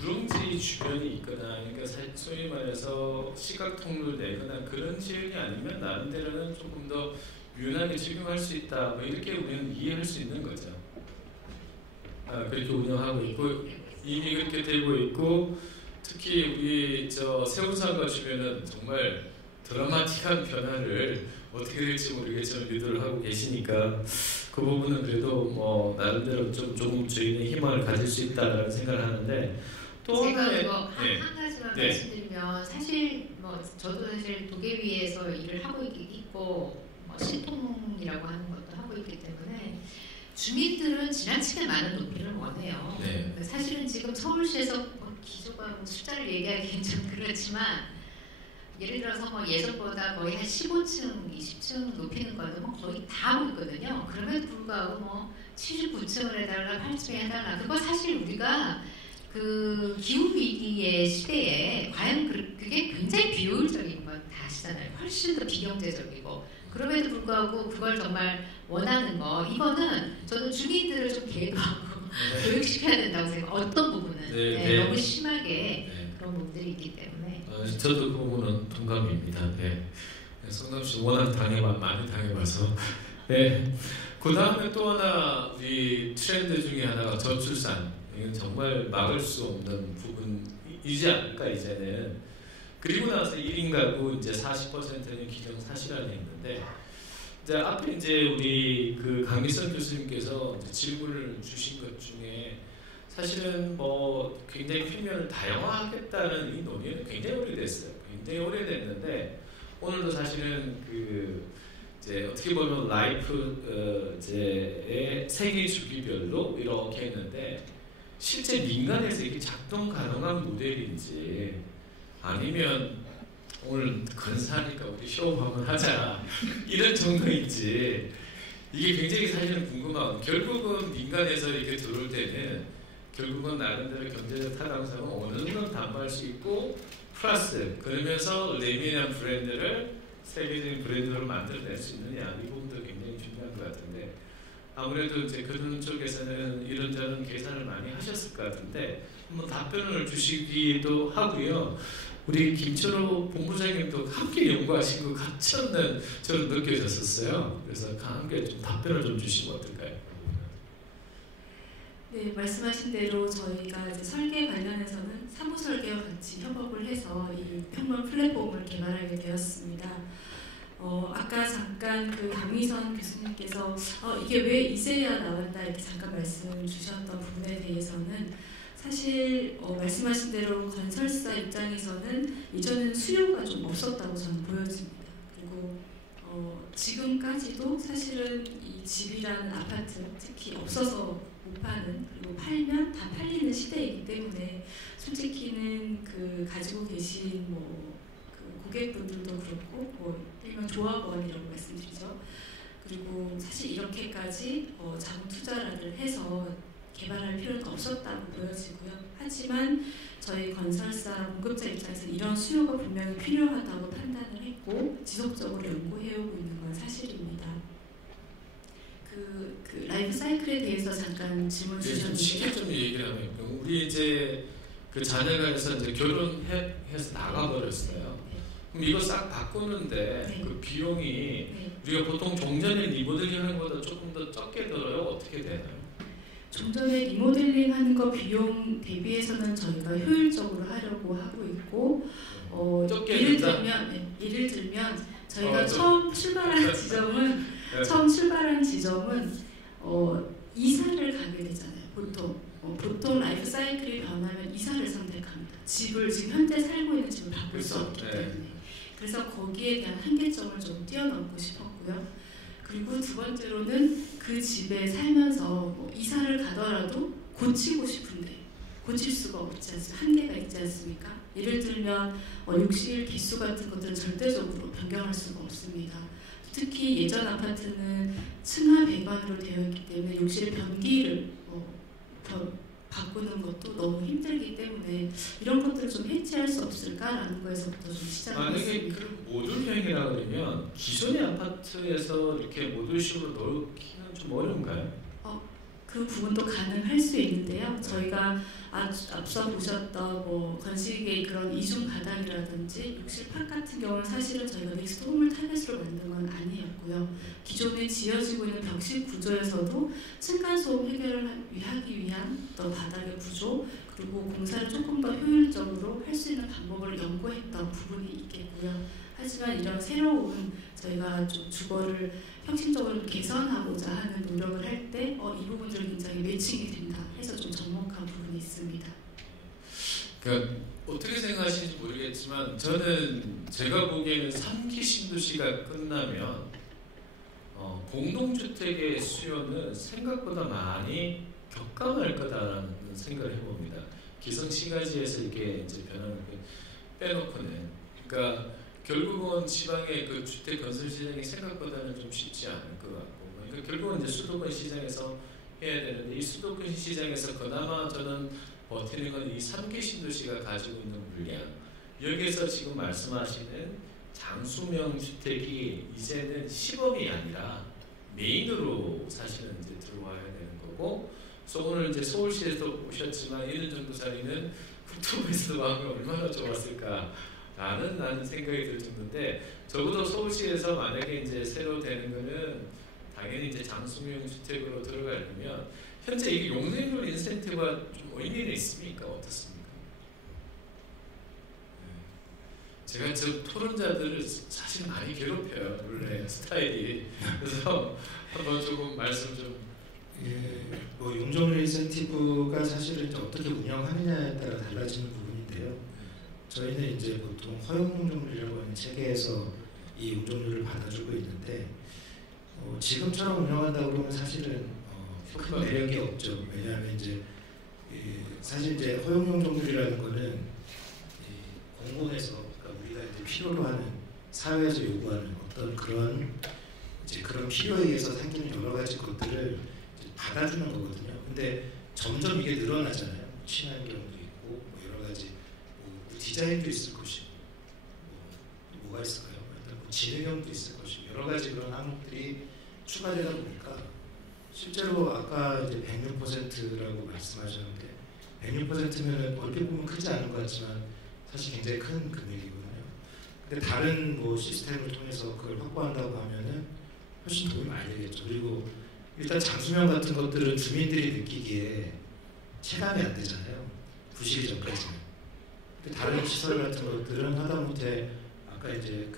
무릉지 주변이 있거나 그러니까 소위 말해서 시각 통로를 내거나 그런 지역이 아니면 나름대로는 조금 더 유연하게 적용할 수 있다. 뭐 이렇게 우리는 이해할 수 있는 거죠. 그렇게 운영하고 있고 이미 그렇게 되고 있고 특히 우리 저 세운상가 주변은 정말 드라마틱한 변화를 어떻게 될지 모르겠지만 유도를 하고 계시니까 그 부분은 그래도 뭐 나름대로 조금 저희는 희망을 가질 수 있다라는 생각을 하는데 또 제가 하나의 이거 한 가지만 네. 말씀드리면 사실 뭐 저도 사실 도계위에서 일을 하고 있고 뭐 신통이라고 하는 것도 하고 있기 때문에 주민들은 지나치게 많은 높이를 원해요. 네. 사실은 지금 서울시에서 뭐 기조가 숫자를 얘기하기는 좀 그렇지만 예를 들어서 뭐 예전보다 거의 한 15층, 20층 높이는 거는 뭐 거의 다 하고 있거든요. 그럼에도 불구하고 뭐 79층을 해달라, 8층 해달라. 그거 사실 우리가 그 기후 위기의 시대에 과연 그게 굉장히 비효율적인 건 다 아시잖아요. 훨씬 더 비경제적이고 그럼에도 불구하고 그걸 정말 원하는 거 이거는 저는 주민들을 좀 계획하고 교육시켜야 된다고 생각해요. 어떤 부분은 너무 심하게 그런 부분들이 있기 때문에 저도 그 부분은 동감입니다. 네. 성남시 워낙 많이 당해봐서 네. 그 다음에 또 하나 우리 트렌드 중에 하나가 저출산 이건 정말 막을 수 없는 부분이지 않을까 이제는. 그리고 나서 1인 가구 이제 40%는 기존 사실화돼 있는데 이제 앞에 이제 우리 그 강미선 교수님께서 이제 질문을 주신 것 중에 사실은 뭐 굉장히 평면을 다양화하겠다는 이 논의는 굉장히 오래됐어요. 굉장히 오래됐는데 오늘도 사실은 그 이제 어떻게 보면 라이프 이제의 생애 주기별로 이렇게 했는데 실제 민간에서 이게 작동 가능한 모델인지 아니면 오늘 건사하니까 우리 쇼 한번 하자 이런 정도인지 이게 굉장히 사실은 궁금하고 결국은 민간에서 이렇게 들어올 때는 결국은 나름대로 경제적 타당성은 어느 정도 담보할 수 있고 플러스 그러면서 레미안 브랜드를 세계적인 브랜드로 만들어낼 수 있느냐 이 부분도 굉장히 중요한 것 같은데 아무래도 이제 그런 쪽에서는 이런저런 계산을 많이 하셨을 것 같은데 한번 답변을 주시기도 하고요. 우리 김철호 본부장님도 함께 연구하신 것 같지 않는 저는 느껴졌었어요. 그래서 함께 좀 답변을 좀 주시면 어떨까요? 네, 말씀하신 대로 저희가 이제 설계 관련해서는 사무 설계와 같이 협업을 해서 이 평론 플랫폼을 개발하게 되었습니다. 아까 잠깐 그 강미선 교수님께서 이게 왜 이제야 나왔나 이렇게 잠깐 말씀 주셨던 부분에 대해서는 사실 말씀하신 대로 건설사 입장에서는 이전에는 수요가 좀 없었다고 저는 보여집니다. 그리고 지금까지도 사실은 이 집이라는 아파트 특히 없어서 못 파는 그리고 팔면 다 팔리는 시대이기 때문에 솔직히는 그 가지고 계신 그 고객분들도 그렇고 일명 조합원이라고 말씀드리죠. 그리고 사실 이렇게까지 자금 투자를 해서 개발할 필요는 없었다고 보여지고요. 하지만 저희 건설사 공급자 입장에서는 이런 수요가 분명히 필요하다고 판단을 했고 지속적으로 연구해오고 있는 건 사실입니다. 그 라이프 사이클에 대해서 잠깐 질문 주셨는데 쉽게 좀 얘기를 하면 우리 이제 그 자녀가 해서 이제 결혼해서 나가버렸어요. 그럼 이거 싹 바꾸는데 네. 그 비용이 네. 우리가 보통 종전에 리모델링 하는 것보다 조금 더 적게 들어요? 어떻게 되나요? 좀 전에 리모델링 하는 거 비용 대비해서는 저희가 효율적으로 하려고 하고 있고 예를 들면 저희가 처음 출발한 지점은 이사를 가게 되잖아요. 보통 라이프 사이클이 변하면 이사를 선택합니다. 집을 지금 현재 살고 있는 집을 바꿀 수 없기 때문에 그래서 거기에 대한 한계점을 좀 뛰어넘고 싶었고요. 그리고 두 번째로는 그 집에 살면서 이사를 가더라도 고치고 싶은데 고칠 수가 없지 않습니까? 한계가 있지 않습니까? 예를 들면 욕실 개수 같은 것들은 절대적으로 변경할 수가 없습니다. 특히 예전 아파트는 층하 배관으로 되어 있기 때문에 욕실 변기를 바꾸는 것도 너무 힘들기 때문에 이런 것들을 좀 해체할 수 없을까라는 거에서부터 좀 시작했습니다. 만약에 그 모듈형이라 그러면 기존의 아파트에서 이렇게 모듈식으로 넣기는 좀 어려운가요? 그 부분도 가능할 수 있는데요. 저희가 앞서 보셨던 건식의 그런 이중 바닥이라든지 욕실팍 같은 경우는 사실은 저희가 믹스드 홈을 타겟으로 만든 건 아니었고요. 기존에 지어지고 있는 벽식 구조에서도 층간소음 해결을 하기 위한 어떤 바닥의 구조 그리고 공사를 조금 더 효율적으로 할 수 있는 방법을 연구했던 부분이 있겠고요. 하지만 이런 새로운 저희가 좀 주거를 혁신적으로 개선하고자 하는 노력을 할 때 이 부분들은 굉장히 매칭이 된다 해서 좀 접목한 부분이 있습니다. 그러니까 어떻게 생각하시는지 모르겠지만 저는 제가 보기에는 3기 신도시가 끝나면 공동주택의 수요는 생각보다 많이 격감할 거다라는 생각을 해봅니다. 기성시가지에서 이게 이제 변하는 걸 빼놓고는 그러니까 결국은 지방의 그 주택 건설 시장이 생각보다는 좀 쉽지 않을 것 같고 그러니까 결국은 이제 수도권 시장에서 해야 되는데 이 수도권 시장에서 그나마 저는 버티는 건 이 3기 신도시가 가지고 있는 물량 여기에서 지금 말씀하시는 장수명 주택이 이제는 시범이 아니라 메인으로 사실은 이제 들어와야 되는 거고 그래서 오늘 이제 서울시에서 보셨지만 1년 정도 살이는 국토부에서도 마음이 얼마나 좋았을까 나는 생각이 들 정도인데 적어도 서울시에서 만약에 이제 새로 되는 거는 당연히 이제 장수명 주택으로 들어가려면 현재 이 용적률 인센티브가 좀 의미는 있습니까? 어떻습니까? 제가 저 토론자들을 사실 많이 괴롭혀요. 원래 스타일이. 그래서 한번 조금 말씀 좀. 용적률 인센티브가 사실은 이제 어떻게 운영하느냐에 따라 달라지는 부분인데요. 저희는 이제 보통 허용 용적률이라고 하는 체계에서 이 용적률을 받아주고 있는데 지금처럼 운영한다고 그러면 사실은 큰 매력이 없죠. 왜냐하면 이제 사실 이제 허용 용적률이라는 거는 공공에서 그러니까 우리가 이제 필요로 하는 사회에서 요구하는 어떤 그런 필요에 의해서 생기는 여러 가지 것들을 이제 받아주는 거거든요. 근데 점점 이게 늘어나잖아요. 친환경도 있고 여러 가지 디자인도 있을 것이고 뭐가 있을까요? 진흥형도 있을 것이고 여러 가지 그런 항목들이 추가되다 보니까 실제로 아까 이제 106%라고 말씀하셨는데 106%면은 얼핏 보면 크지 않은 것 같지만 사실 굉장히 큰 금액이거든요. 근데 다른 뭐 시스템을 통해서 그걸 확보한다고 하면은 훨씬 도움이 많이 되겠죠. 그리고 일단 장수명 같은 것들은 주민들이 느끼기에 체감이 안 되잖아요. 부시기 전까지는. 근데 다른 시설 같은 것들은 하다못해 아까 이제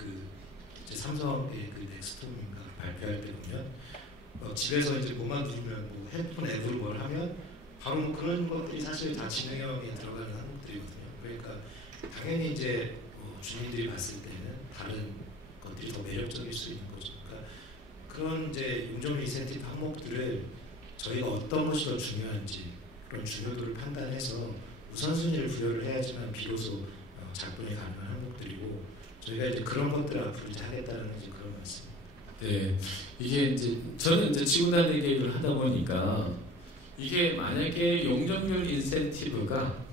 이제 삼성의 그 넥스톰인가 발표할 때 보면 집에서 이제 뭐만 누르면 뭐 핸드폰 앱으로 뭘 하면 바로 뭐 그런 것들이 사실 다 진행형에 들어가는 항목들이거든요. 그러니까 당연히 이제 주민들이 봤을 때는 다른 것들이 더 매력적일 수 있는 거죠. 그러니까 그런 이제 용적 인센티브 항목들을 저희가 어떤 것이 더 중요한지 그런 중요도를 판단해서 우선순위를 부여를 해야지만 비로소 작동이 가능한 항목들이고 저희가 이제 그런 것들을 앞으로 이제 하겠다는 이제 그런 말씀입니다. 네, 이게 이제 저는 이제 지구단위 계획을 하다 보니까 이게 만약에 용적률 인센티브가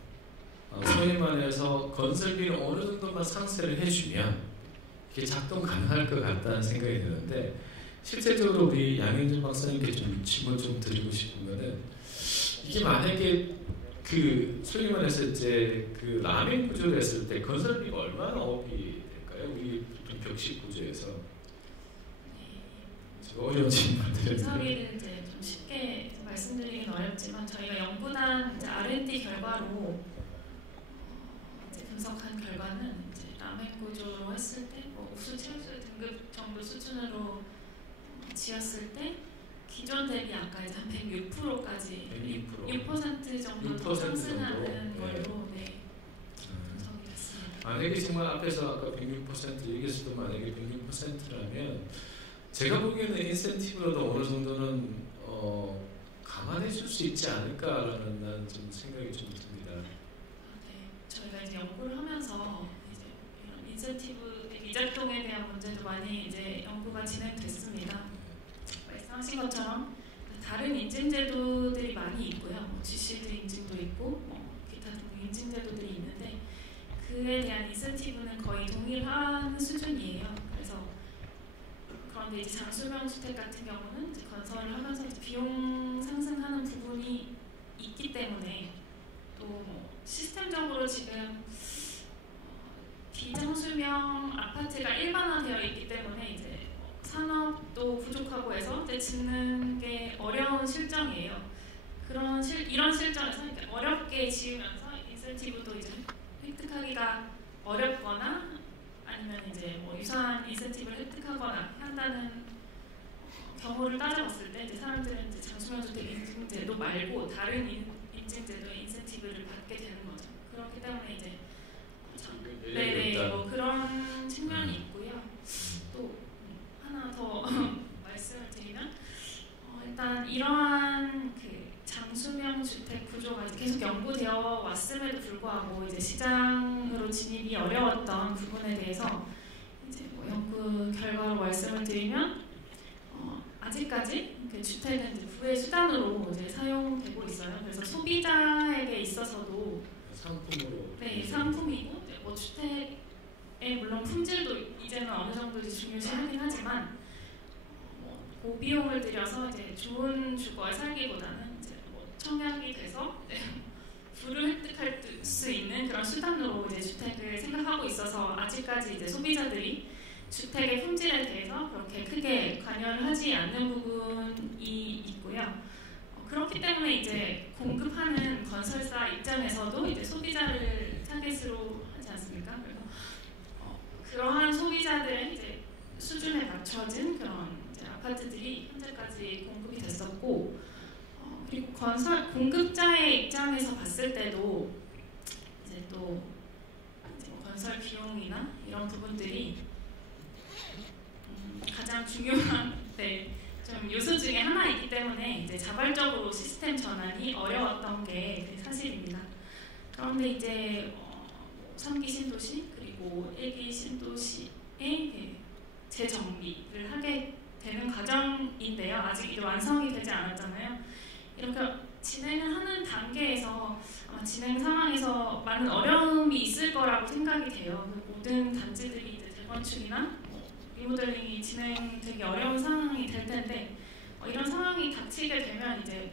소위 말해서 건설비를 어느 정도만 상세를 해주면 이게 작동 가능할 것 같다는 생각이 드는데 실제적으로 우리 양현준 박사님께 좀 질문 좀 드리고 싶은 거는 이게 만약에 그 소위 말해서 이제 그 라멘 구조를 했을 때 건설비가 얼마나 업이 될까요? 우리 벽식 구조에서 어려운 질문 드렸는데 건설비는 이제 좀 쉽게 말씀드리긴 어렵지만 저희가 연구단 이제 R&D 결과로 이제 분석한 결과는 이제 라멘 구조로 했을 때 우수 최우수 등급 정도 수준으로 지었을 때 기존 대비 아까 이제 한 106%까지 6% 정도 더 상승하는 걸로 네, 분석이 됐습니다. 만약에 정말 앞에서 아까 106% 얘기했어도 만약에 106%라면 제가 보기에는 인센티브로도 어느 정도는 감안해 줄 수 있지 않을까라는 나는 좀 생각이 좀 듭니다. 네, 저희가 이제 연구를 하면서 이제 이런 인센티브 미작동에 대한 문제도 많이 이제 연구가 진행됐습니다. 말씀하신 것처럼 다른 인증제도들이 많이 있고요. GCD 인증도 있고 기타 등등 인증제도들이 있는데 그에 대한 인센티브는 거의 동일한 수준이에요. 그래서 그런데 이제 장수명 주택 같은 경우는 이제 건설을 하면서 이제 비용 상승하는 부분이 있기 때문에 또 시스템적으로 지금 비장수명 아파트가 일반화되어 있기 때문에 이제 산업도 부족하고 해서 이제 짓는 게 어려운 실정이에요. 이런 실정에서 어렵게 지으면서 인센티브도 이제 획득하기가 어렵거나 아니면 이제 뭐 유사한 인센티브를 획득하거나 한다는 경우를 따져봤을 때 이제 사람들은 이제 장수명 주택 인증제도 말고 다른 인증제도의 인센티브를 받게 되는 거죠. 그렇기 때문에 이제 네네 뭐 그런 측면이 있고요. 또 하나 더 말씀을 드리면 일단 이러한 그 장수명 주택 구조가 이제 계속 연구되어 왔음에도 불구하고 이제 시장으로 진입이 어려웠던 부분에 대해서 이제 뭐 연구 결과로 말씀을 드리면 아직까지 그 주택은 이제 부의 수단으로 이제 사용되고 있어요. 그래서 소비자에게 있어서도 상품으로 네 상품이고 뭐 주택의 물론 품질도 이제는 어느 정도 중요시하긴 하지만 고비용을 들여서 이제 좋은 주거에 살기보다는 이제 뭐 청약이 돼서 부를 획득할 수 있는 그런 수단으로 이제 주택을 생각하고 있어서 아직까지 이제 소비자들이 주택의 품질에 대해서 그렇게 크게 관여를 하지 않는 부분이 있고요. 그렇기 때문에 이제 공급하는 건설사 입장에서도 이제 소비자를 타겟으로 하지 않습니까? 그래서 그러한 소비자들의 이제 수준에 맞춰진 그런 이제 아파트들이 현재까지 공급이 됐었고, 그리고 건설 공급자의 입장에서 봤을 때도 이제 또 이제 뭐 건설 비용이나 이런 부분들이 가장 중요한 좀 요소 중에 하나이기 때문에 이제 자발적으로 시스템 전환이 어려웠던 게 사실입니다. 그런데 이제 3기 신도시 그리고 1기 신도시의 재정비를 하게 되는 과정인데요. 아직 이제 완성이 되지 않았잖아요. 이렇게 진행을 하는 단계에서 아마 진행 상황에서 많은 어려움이 있을 거라고 생각이 돼요. 모든 단지들이 이제 재건축이나 리모델링이 진행되기 어려운 상황이 될 텐데 이런 상황이 닥치게 되면 이제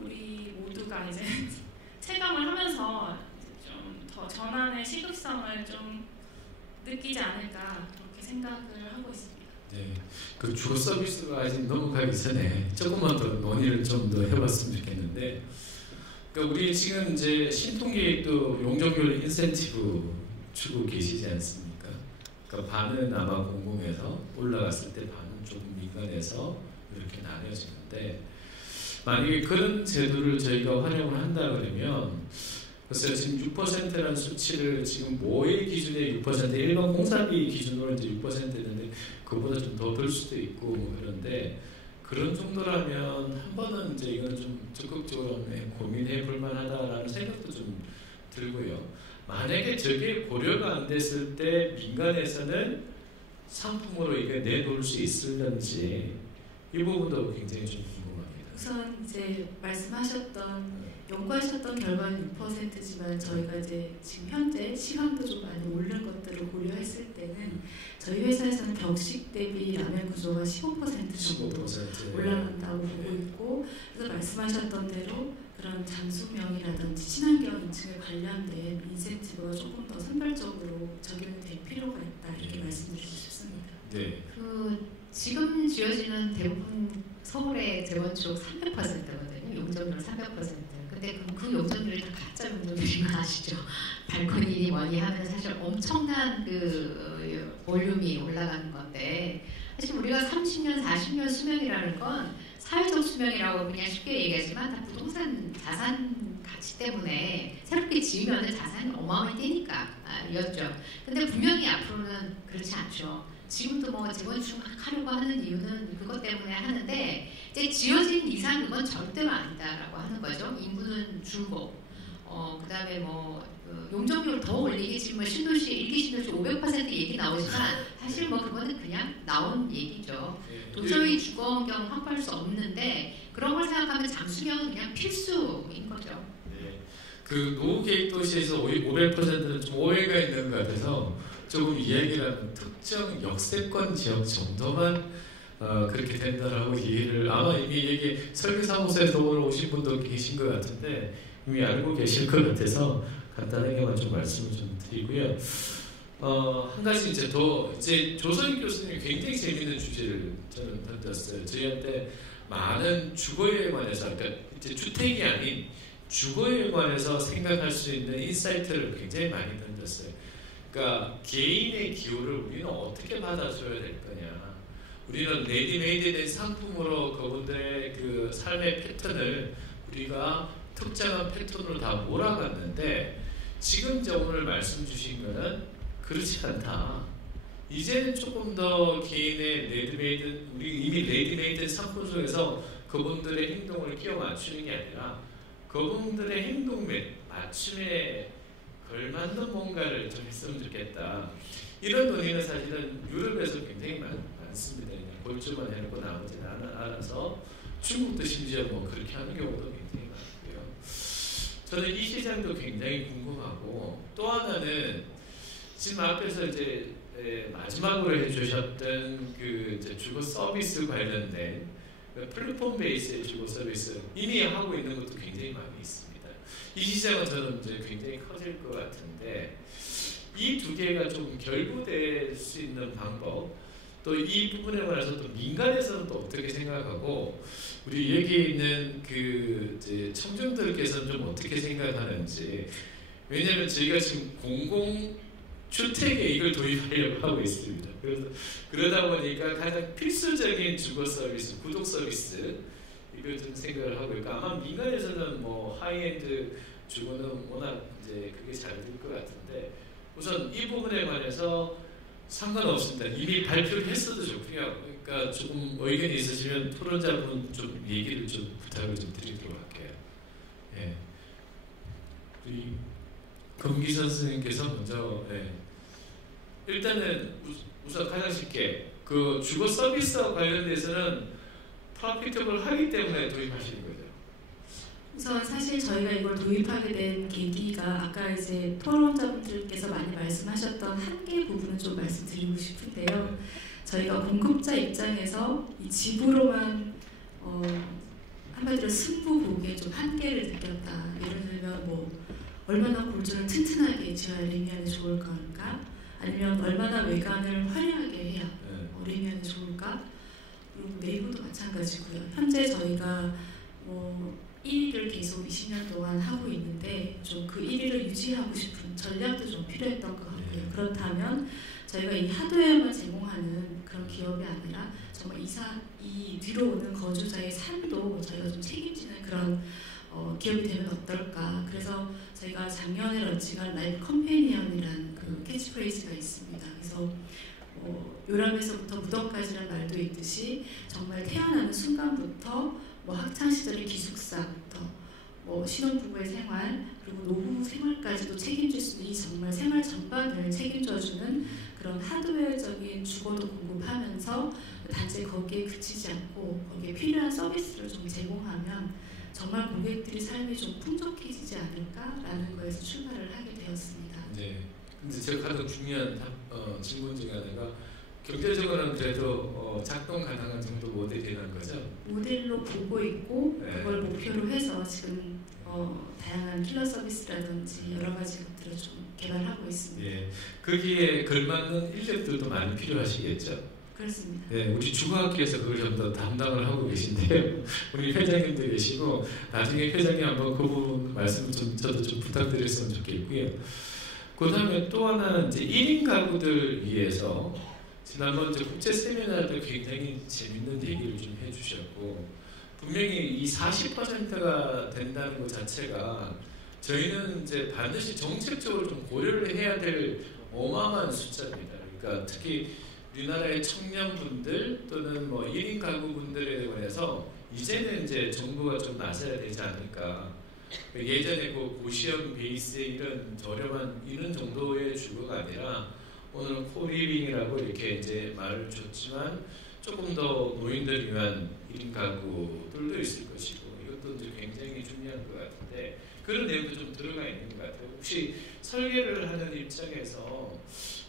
우리 모두가 이제 체감을 하면서 좀 더 전환의 시급성을 좀 느끼지 않을까 그렇게 생각을 하고 있습니다. 네, 그 주거 서비스가 아직 넘어가기 전에 조금만 더 논의를 좀 더 해봤으면 좋겠는데, 그러니까 우리 지금 이제 신통계획도 용적률 인센티브 주고 계시지 않습니까? 그러니까 반은 아마 공공에서 올라갔을 때 반은 조금 민간에서 이렇게 나뉘어지는데, 만약에 그런 제도를 저희가 활용을 한다 그러면, 글쎄요, 지금 6%라는 수치를 지금 모의 기준에 6%, 일반 공사비 기준으로 이제 6%인데 그보다 좀 더 들 수도 있고 뭐 그런데, 그런 정도라면 한 번은 이제 이거는 좀 적극적으로 고민해 볼 만하다라는 생각도 좀 들고요. 만약에 저게 고려가 안 됐을 때 민간에서는 상품으로 이게 내놓을 수 있을런지 이 부분도 굉장히 좀 궁금합니다. 우선 이제 말씀하셨던 연구하셨던 결과는 6%지만 저희가 이제 지금 현재 시간도 좀 많이 오른 것들을 고려했을 때는 저희 회사에서는 격식 대비 라면 구조가 15% 정도 올라간다고 보고 있고, 그래서 말씀하셨던 대로 그런 장수명이라든지 친환경 인증에 관련된 인센티브가 조금 더 선별적으로 적용이 될 필요가 있다 이렇게 말씀드리고 싶습니다. 네. 그 지금 지어지는 대부분 서울의 재건축 300%거든요. 용적률 300%. 근데 그 용적률이 다 가짜 용적률이만 아시죠? 발코니 뭐니 하면 사실 엄청난 그 볼륨이 올라가는 건데, 사실 우리가 30년, 40년 수명이라는 건 사회적 수명이라고 그냥 쉽게 얘기하지만 다 부동산 자산 가치 때문에 새롭게 지으면 자산이 어마어마하게 뛰니까 이었죠. 근데 분명히 앞으로는 그렇지 않죠. 지금도 뭐 재건축 막 하려고 하는 이유는 그것 때문에 하는데, 이제 지어진 이상 그건 절대로 아니다라고 하는 거죠. 인구는 줄고, 그다음에 뭐 용적률을 더 올리기, 지금 뭐 신도시 1기 신도시 500% 얘기 나오지만 사실 뭐 그거는 그냥 나온 얘기죠. 도저히 주거 환경 확보할 수 없는데 그런 걸 생각하면 장수명은 그냥 필수인 거죠. 네. 그 노후계획도시에서 500%는 좀 오해가 있는 것 같아서 조금 이야기라는 특정 역세권 지역 정도만 그렇게 된다라고 얘기를, 아마 이미 얘기 설계사무소에서 오신 분도 계신 것 같은데 이미 알고 계실 것 같아서 간단하게만 좀 말씀을 좀 드리고요. 한 가지 이제 조선익 교수님이 굉장히 재밌는 주제를 저는 던졌어요. 저희한테 많은 주거에 관해서, 그러니까 이제 주택이 아닌 주거에 관해서 생각할 수 있는 인사이트를 굉장히 많이 던졌어요. 그러니까 개인의 기호를 우리는 어떻게 받아줘야 될 거냐. 우리는 레디메이드된 상품으로 그분들의 그 삶의 패턴을 우리가 특정한 패턴으로 다 몰아갔는데, 지금 이제 오늘 말씀 주신 거는 그렇지 않다. 이제는 조금 더 개인의 레디메이드, 우리 이미 레디메이드 상품 속에서 그분들의 행동을 끼워 맞추는 게 아니라 그분들의 행동 맞춤에 걸맞는 뭔가를 좀 했으면 좋겠다. 이런 논의는 사실은 유럽에서 굉장히 많습니다. 그냥 골주만 해놓고 나머지는 알아서, 중국도 심지어 뭐 그렇게 하는 경우도 굉장히 많고요. 저는 이 시장도 굉장히 궁금하고, 또 하나는 지금 앞에서 이제 마지막으로 해주셨던 그 이제 주거 서비스 관련된 플랫폼 베이스의 주거 서비스 이미 하고 있는 것도 굉장히 많이 있습니다. 이 시장은 저는 이제 굉장히 커질 것 같은데, 이 두 개가 좀 결부될 수 있는 방법, 또 이 부분에 관해서 또 민간에서는 또 어떻게 생각하고, 우리 여기 있는 그 이제 청중들께서는 좀 어떻게 생각하는지. 왜냐하면 저희가 지금 공공주택에 이걸 도입하려고 하고 있습니다. 그래서 그러다 보니까 가장 필수적인 주거 서비스, 구독 서비스 이걸 좀 생각을 하고 있고, 아마 민간에서는 뭐 하이엔드 주거는 워낙 이제 그게 잘 될 것 같은데, 우선 이 부분에 관해서 상관없습니다. 이미 발표를 했어도 좋고요. 그러니까 조금 의견이 있으시면 토론자분 좀 얘기를 좀 부탁을 좀 드리도록 할게요. 예. 우리 금기선 선생님께서 먼저, 일단은 우선 가장 쉽게 그 주거 서비스와 관련돼서는 프로피터블 하기 때문에 도입하시는 거죠. 우선 사실 저희가 이걸 도입하게 된 계기가 아까 이제 토론자분들께서 많이 말씀하셨던 한계 부분을 좀 말씀드리고 싶은데요. 저희가 공급자 입장에서 이 집으로만 한마디로 승부 보기에 좀 한계를 느꼈다. 예를 들면 뭐 얼마나 골조를 튼튼하게 지어야 레미안에 좋을 건가? 아니면 얼마나 외관을 화려하게 해야 레미안에 좋을까? 그리고 네이버도 마찬가지고요. 현재 저희가 1위를 계속 20년 동안 하고 있는데 좀 그 1위를 유지하고 싶은 전략도 좀 필요했던 것 같고요. 그렇다면 저희가 이 하드웨어만 제공하는 그런 기업이 아니라 정말 이 뒤로 오는 거주자의 삶도 저희가 좀 책임지는 그런 기업이 되면 어떨까. 그래서 저희가 작년에 런칭한 라이프 컴패니언이라는 그 캐치프레이즈가 있습니다. 그래서 요람에서부터 무덤까지라는 말도 있듯이 정말 태어나는 순간부터 학창 시절의 기숙사부터 신혼부부의 생활 그리고 노후 생활까지도 책임질 수 있는 이 정말 생활 전반을 책임져주는 그런 하드웨어적인 주거도 공급하면서 단지 거기에 그치지 않고 거기에 필요한 서비스를 좀 제공하면 정말 고객들이 삶이 좀 풍족해지지 않을까라는 거에서 출발을 하게 되었습니다. 네. 근데 제가 가장 중요한 질문 중에 하나가 경제적으로는 그래도 작동 가능한 정도 모델이라는 거죠? 모델로 보고 있고 그걸 목표로 해서 지금 다양한 킬러 서비스라든지 여러 가지 것들을 좀 개발하고 있습니다. 예, 거기에 걸맞는 인력들도 많이 필요하시겠죠? 그렇습니다. 네, 우리 주거학회에서 그걸 좀 더 담당을 하고 계신데요. 우리 회장님도 계시고 나중에 회장님 한번 그 부분 말씀 좀 저도 좀 부탁드렸으면 좋겠고요. 그다음에 또 하나는 이제 1인 가구들 위해서 지난번 국제 세미나도 굉장히 재밌는 얘기를 좀 해주셨고 분명히 이 40%가 된다는 것 자체가 저희는 이제 반드시 정책적으로 좀 고려를 해야 될 어마어마한 숫자입니다. 그러니까 특히 우리나라의 청년분들 또는 1인 가구분들에 관해서 이제는 이제 정부가 좀 나서야 되지 않을까. 예전에 고시형 베이스의 이런 저렴한 이런 정도의 주거가 아니라 오늘은 코리빙이라고 이렇게 이제 말을 줬지만 조금 더 노인들 위한 1인 가구들도 있을 것이고 이것도 이제 굉장히 중요한 것 같은데 그런 내용도 좀 들어가 있는 것 같아요. 혹시 설계를 하는 입장에서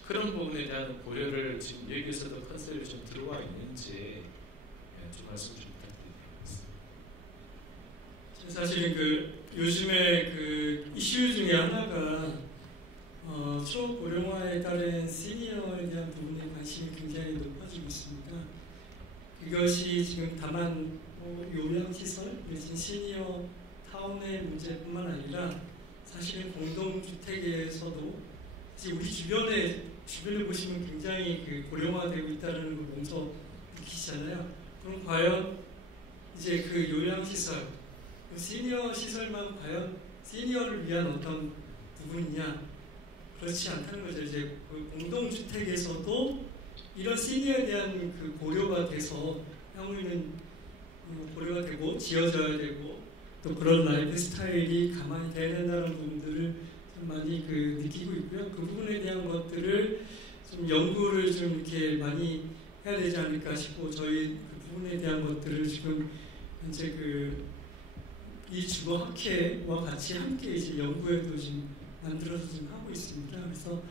그런 부분에 대한 고려를 지금 여기서도 컨셉이 좀 들어와 있는지 좀 말씀 좀 부탁드리겠습니다. 사실은 요즘에 이슈 중에 하나가 초고령화에 따른 시니어에 대한 부분에 관심이 굉장히 높아지고 있습니다. 이것이 지금 다만 요양시설, 내지 시니어 타운의 문제뿐만 아니라 사실은 공동주택에서도 우리 주변을 보시면 굉장히 고령화되고 있다는 걸 몸소 느끼시잖아요. 그럼 과연 이제 요양시설, 시니어 시설만 과연 시니어를 위한 어떤 부분이냐? 그렇지 않다는 거죠. 이제 공동주택에서도 이런 시니어에 대한 고려가 돼서 향후에는 고려가 되고 지어져야 되고 또 그런 라이프 스타일이 가만히 돼야 된다는 부분들을 좀 많이 느끼고 있고요. 그 부분에 대한 것들을 좀 연구를 좀 이렇게 많이 해야 되지 않을까 싶고 저희 그 부분에 대한 것들을 지금 현재 이 주거학회와 같이 함께 이제 연구에도 지금 만들어서 지금 하고 있습니다. 그래서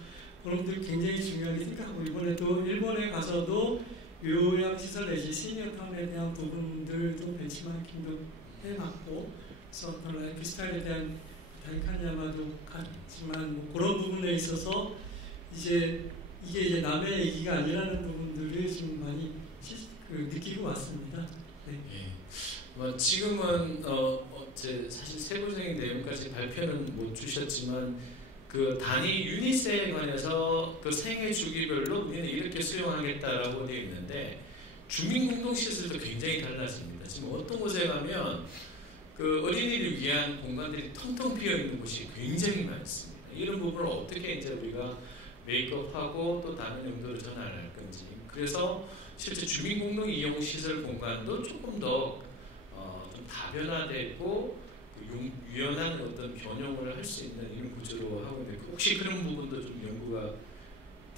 그런 것들 굉장히 중요하게 생각하고 이번에도 일본에 가서도 요양시설 내지 시니어타운에 대한 부분들도 벤치마킹도 해봤고 그래서 어떤 라이프 스타일에 대한 다이카니야마도 갔지만 그런 부분에 있어서 이게 이제 남의 얘기가 아니라는 부분들을 지금 많이 느끼고 왔습니다. 네. 예. 지금은 사실 세부적인 내용까지 발표는 못 주셨지만 단위 유닛에 관해서 생애 주기별로 우리는 이렇게 수용하겠다라고 되어 있는데 주민공동시설도 굉장히 달라집니다. 지금 어떤 곳에 가면 어린이를 위한 공간들이 텅텅 비어 있는 곳이 굉장히 많습니다. 이런 부분을 어떻게 이제 우리가 메이크업하고 또 다른 용도로 전환할 건지. 그래서 실제 주민공동 이용시설 공간도 조금 더 좀 다변화되고 유연한 어떤 변형을 할 수 있는 이런 구조로 하고 있는데 혹시 그런 부분도 좀 연구가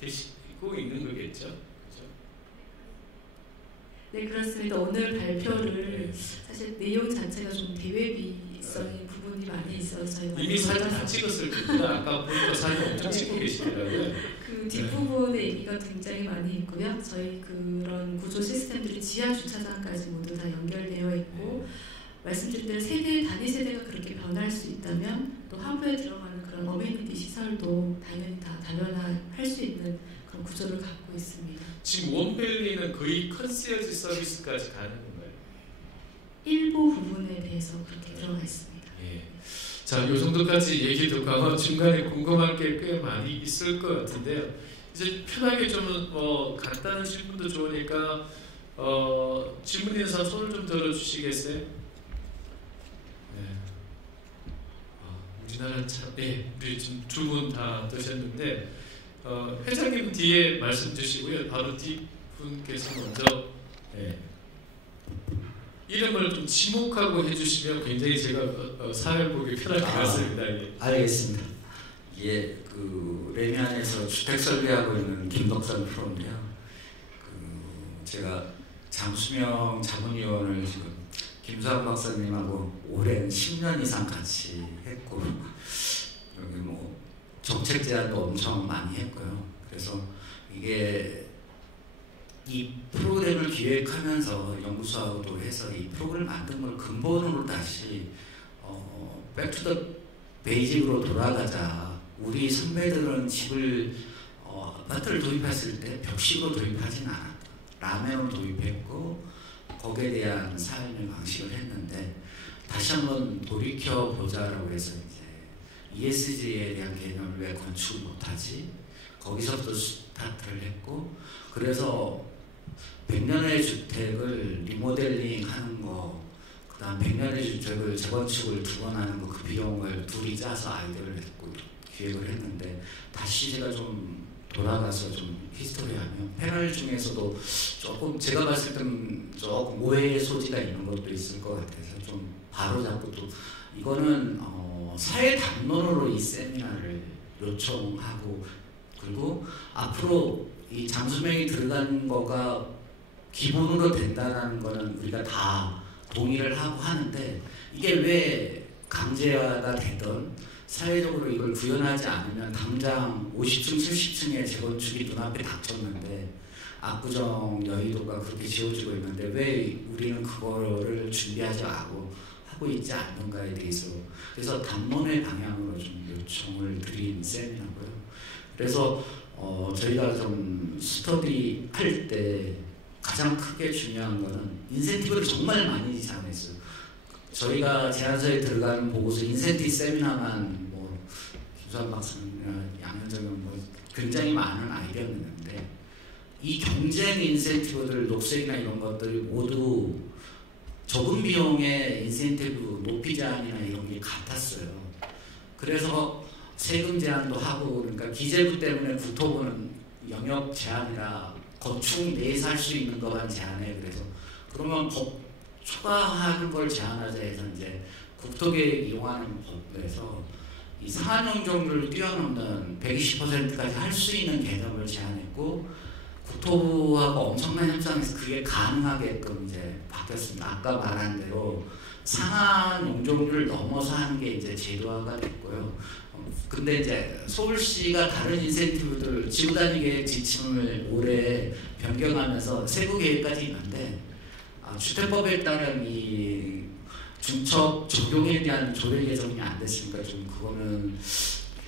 되시고 있는 거겠죠? 그렇죠? 네, 그렇습니다. 오늘 발표를 사실 내용 자체가 좀 대외비성의 부분이 많이 있어서 저희가 이미 사진 다 찍었을 겁니다. 아까 보니까 사진 엄청 찍고 계시더라고요. 그 뒷부분에 얘기가 굉장히 많이 있고요. 저희 그런 구조 시스템들이 지하 주차장까지 모두 다 연결되어 있고 말씀드린 대로 단위 세대가 그렇게 변할 수 있다면 또 하부에 들어가는 그런 어메니티 시설도 당연히 다 다변화할 수 있는 그런 구조를 갖고 있습니다. 지금 원밸리는 거의 컨시어지 서비스까지 가는 건가요? 일부 부분에 대해서 그렇게 들어가 있습니다. 예. 자, 요 정도까지 얘기 듣고 아마 중간에 궁금한 게 꽤 많이 있을 것 같은데요. 이제 편하게 좀 간단한 질문도 좋으니까 질문 있는 사람 손을 좀 들어주시겠어요? 네. 우리나라 참, 우리 지금 두 분 다 드셨는데 회장님 뒤에 말씀 주시고요. 바로 뒷분께서 먼저 이름을 좀 지목하고 해주시면 굉장히 제가 사회 보기 편할 것 같습니다. 알겠습니다. 예, 그 레미안에서 주택 설계하고 있는 김덕선 프로인데요. 제가 장수명 자문위원을 지금 김수환 박사님하고 오랜 10년 이상 같이 했고 여기 뭐 정책 제안도 엄청 많이 했고요. 그래서 이게 이 프로그램을 기획하면서 연구소하고도 해서 이 프로그램을 만든 걸 근본으로 다시 백투더 베이직으로 돌아가자. 우리 선배들은 집을 아파트를 도입했을 때 벽식으로 도입하진 않았다. 라멘으로 도입했고 거기에 대한 삶의 방식을 했는데 다시 한번 돌이켜 보자라고 해서 이제 ESG에 대한 개념을 왜 건축을 못하지? 거기서부터 스타트를 했고 그래서 100년의 주택을 리모델링 하는 거 그 다음 100년의 주택을 재건축을 2번 하는 거 그 비용을 둘이 짜서 아이디어를 냈고 기획을 했는데 다시 제가 좀 돌아가서 좀 히스토리하면 패널 중에서도 조금 제가 봤을 때는 조금 오해의 소지가 있는 것도 있을 것 같아서 좀 바로잡고 또 이거는 사회 담론으로 이 세미나를 요청하고 그리고 앞으로 이 장수명이 들어가는 거가 기본으로 된다는 거는 우리가 다 동의를 하고 하는데 이게 왜 강제화가 되던 사회적으로 이걸 구현하지 않으면 당장 50층, 70층의 재건축이 눈앞에 닥쳤는데 압구정, 여의도가 그렇게 지어지고 있는데 왜 우리는 그거를 준비하지 하고 있지 않는가에 대해서 그래서 담론의 방향으로 좀 요청을 드린 세미나고요. 그래서 저희가 좀 스터디 할 때 가장 크게 중요한 거는 인센티브를 정말 많이 제안했어요. 저희가 제안서에 들어가는 보고서 인센티브 세미나만 뭐 김수환 박사님이나 양현정은 뭐 굉장히 많은 아이디어였는데 이 경쟁 인센티브들 녹색이나 이런 것들이 모두 적은 비용의 인센티브 높이 제한이나 이런 게 같았어요. 그래서 세금 제한도 하고 그러니까 기재부 때문에 국토부는 영역 제한이라 건축 내에서 할 수 있는 것만 제한해. 그래서 그러면 법 초과하는 걸 제한하자 해서 이제 국토계획 이용하는 법에서 이 상한용적률을 뛰어넘는 120%까지 할 수 있는 개념을 제한했고 국토부하고 엄청난 협상에서 그게 가능하게끔 이제 바뀌었습니다. 아까 말한 대로 상한 용적률을 넘어서 하는 게 이제 제도화가 됐고요. 근데 이제 서울시가 다른 인센티브들 지구단위 계획 지침을 올해 변경하면서 세부 계획까지 있는데 주택법에 따른 이 중첩 적용에 대한 조례 개정이 안 됐으니까 좀 그거는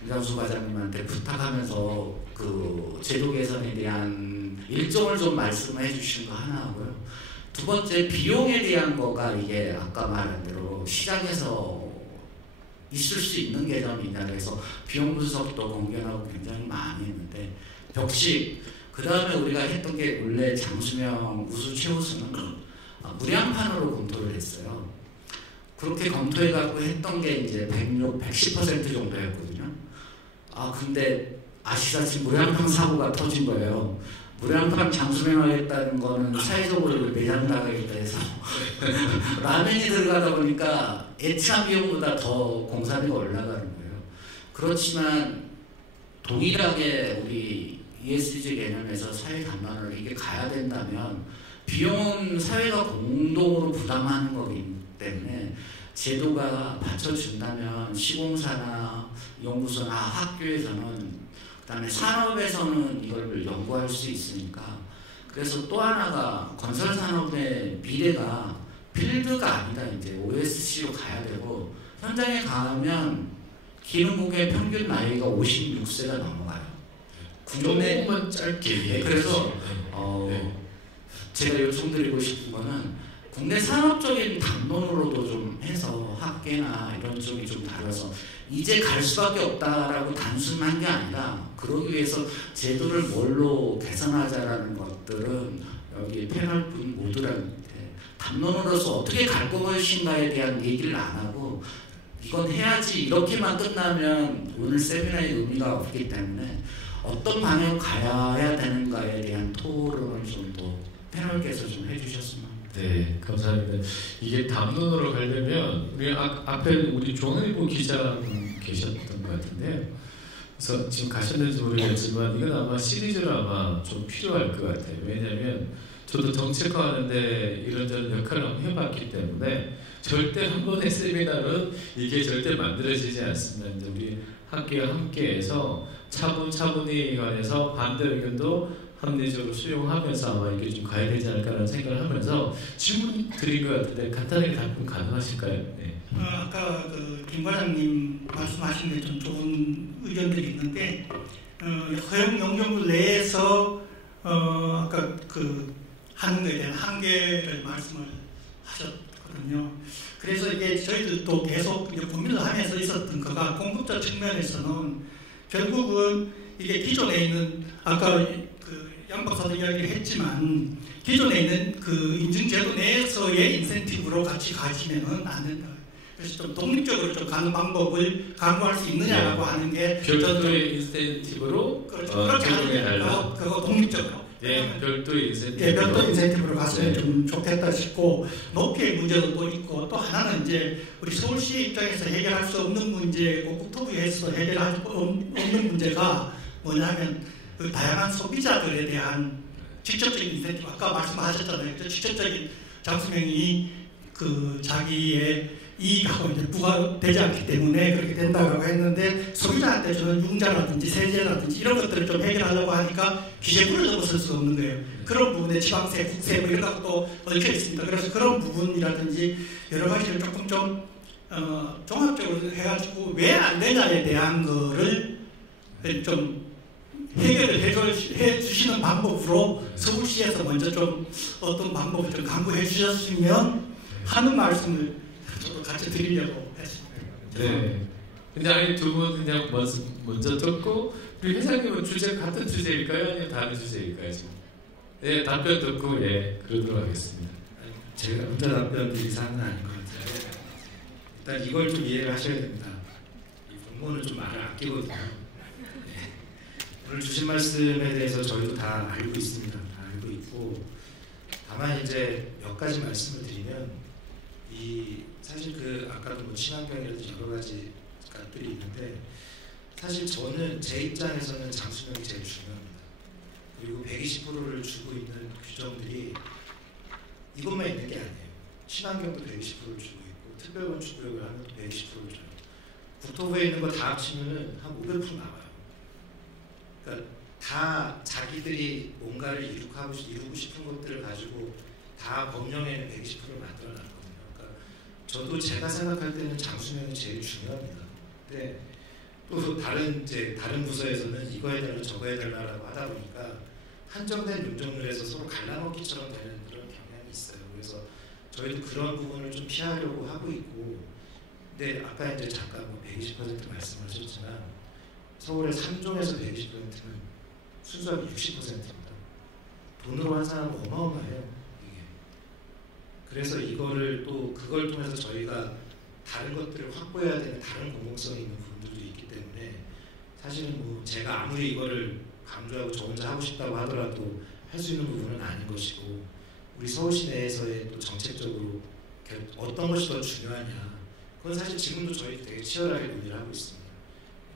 김상수 과장님한테 부탁하면서 그 제도 개선에 대한 일정을 좀 말씀을 해주시는 거 하나 하고요. 두 번째 비용에 대한 거가 이게 아까 말한 대로 시장에서 있을 수 있는 개념이냐 그래서 비용 분석도 공개하고 굉장히 많이 했는데 벽식 그 다음에 우리가 했던 게 원래 장수명 우수 최우수는 무량판으로 검토를 했어요. 그렇게 검토해갖고 했던 게 이제 110% 정도였거든요. 근데 아시다시피 무량판 사고가 터진 거예요. 무량판 장수명을 했다는 거는 사회적으로 매장 나가겠다 해서 라면이 들어가다 보니까 예치한 비용보다 더 공사비가 올라가는 거예요. 그렇지만 동일하게 우리 ESG 개념에서 사회 담론으로 이게 가야 된다면 비용은 사회가 공동으로 부담하는 거기 때문에 제도가 받쳐준다면 시공사나 연구소나 학교에서는 그다음에 산업에서는 이걸 연구할 수 있으니까 그래서 또 하나가 건설 산업의 미래가 필드가 아니다. 이제 OSC로 가야 되고 현장에 가면 기능국의 평균 나이가 56세가 넘어가요. 국내 조금만 짧게. 그래서 네. 제가 요청드리고 싶은 거는 국내 산업적인 담론으로도 좀 해서 학계나 이런 쪽이 좀 다뤄서 이제 갈 수밖에 없다라고 단순한 게 아니라 그러기 위해서 제도를 뭘로 개선하자라는 것들은 여기 패널 분 모두한테 담론으로서 어떻게 갈 것인가에 대한 얘기를 안 하고 이건 해야지 이렇게만 끝나면 오늘 세미나의 의미가 없기 때문에 어떤 방향으로 가야 되는가에 대한 토론을 좀 더 패널께서 좀 해주셨으면 합니다. 네, 감사합니다. 이게 담론으로 가려면 우리 앞에 우리 중앙일보 기자 계셨던 것 같은데요. 그래서 지금 가셨는지 모르겠지만 이건 아마 시리즈로 아마 좀 필요할 것 같아요. 왜냐하면 저도 정책화하는데 이런저런 역할을 한번 해봤기 때문에 절대 한 번의 세미나는 이게 절대 만들어지지 않습니다. 이제 우리 학계와 함께해서 차분히 관해서 반대 의견도 합리적으로 수용하면서 아마 이게 좀 가야 되지 않을까라는 생각을 하면서 질문 드린 것 같은데 간단하게 답변 가능하실까요? 네. 아까 김 과장님 말씀하신 게 좀 좋은 의견들이 있는데 허용 용적률 내에서 아까 하는 것에 대한 한계를 말씀을 하셨거든요. 그래서 이게 저희들도 계속 이제 고민을 하면서 있었던 거가 공급자 측면에서는 결국은 이게 기존에 있는 아까 양 박사도 이야기를 했지만 기존에 있는 인증제도 내에서의 인센티브로 같이 가시면은 안 된다. 그래서 좀 독립적으로 좀 가는 방법을 강구할 수 있느냐라고 하는 게 별도의 인센티브로 그렇게 하는 거 그거 독립적으로. 네, 별도의 인센티브. 네, 별도 인센티브로 갔으면 좀 좋겠다 싶고 높이의 문제도 또 있고 또 하나는 이제 우리 서울시 입장에서 해결할 수 없는 문제고 국토부에서 해결할 수 없는 문제가 뭐냐면 다양한 소비자들에 대한 직접적인 인센티브 아까 말씀하셨잖아요. 직접적인 장수명이 자기의 이익하고 이제 부과되지 않기 때문에 그렇게 된다고 했는데 소비자한테 저는 융자라든지 세제라든지 이런 것들을 좀 해결하려고 하니까 기재부를 넘어설 수 없는 거예요. 그런 부분에 지방세, 국세 뭐 이런 것도 얽혀 있습니다. 그래서 그런 부분이라든지 여러 가지를 조금 좀 종합적으로 해가지고 왜 안 되냐에 대한 거를 좀 해결을 해주시는 방법으로 서울시에서 먼저 좀 어떤 방법을 좀 강구해 주셨으면 하는 말씀을 저도 같이 드리려고 했습니다. 네. 근데 아니 두 분 그냥 먼저 듣고 우리 회장님은 같은 주제일까요? 아니면 다른 주제일까요? 지금? 네, 답변 듣고 그러도록 하겠습니다. 제가 혼자 답변 드릴 사안은 아닌 것 같아요. 일단 이걸 좀 이해를 하셔야 됩니다. 이 공무원은 좀 말을 아끼거든요. 오늘 주신 말씀에 대해서 저희도 다 알고 있습니다. 다 알고 있고 다만 이제 몇 가지 말씀을 드리면 사실 아까도 친환경이라든지 여러 가지 것들이 있는데 사실 저는 제 입장에서는 장수명이 제일 중요합니다. 그리고 120%를 주고 있는 규정들이 이것만 있는 게 아니에요. 친환경도 120%를 주고 있고 특별건축구역을 하면 또 120%를 줘요. 국토부에 있는 거 다 합치면은 한 500% 나와요. 그러니까 다 자기들이 뭔가를 이루고 싶은 것들을 가지고 다 법령에는 120%를 만들어놨거든요. 그러니까 저도 제가 생각할 때는 장수명이 제일 중요합니다. 근데 또 다른 부서에서는 이거 해달라 저거 해달라고 하다 보니까 한정된 용적률에서 서로 갈라먹기처럼 되는 그런 경향이 있어요. 그래서 저희도 그런 부분을 좀 피하려고 하고 있고, 근데 아까 이제 잠깐 120% 말씀하셨지만 서울의 3종에서 120%는 순수하게 60%입니다. 돈으로 환산하면 어마어마해요. 이게. 그래서 그걸 통해서 저희가 다른 것들을 확보해야 되는 다른 공공성이 있는 부분들도 있기 때문에 사실은 제가 아무리 이거를 강조하고 저 혼자 하고 싶다고 하더라도 할 수 있는 부분은 아닌 것이고, 우리 서울시 내에서의 또 정책적으로 어떤 것이 더 중요하냐, 그건 사실 지금도 저희 되게 치열하게 논의를 하고 있습니다.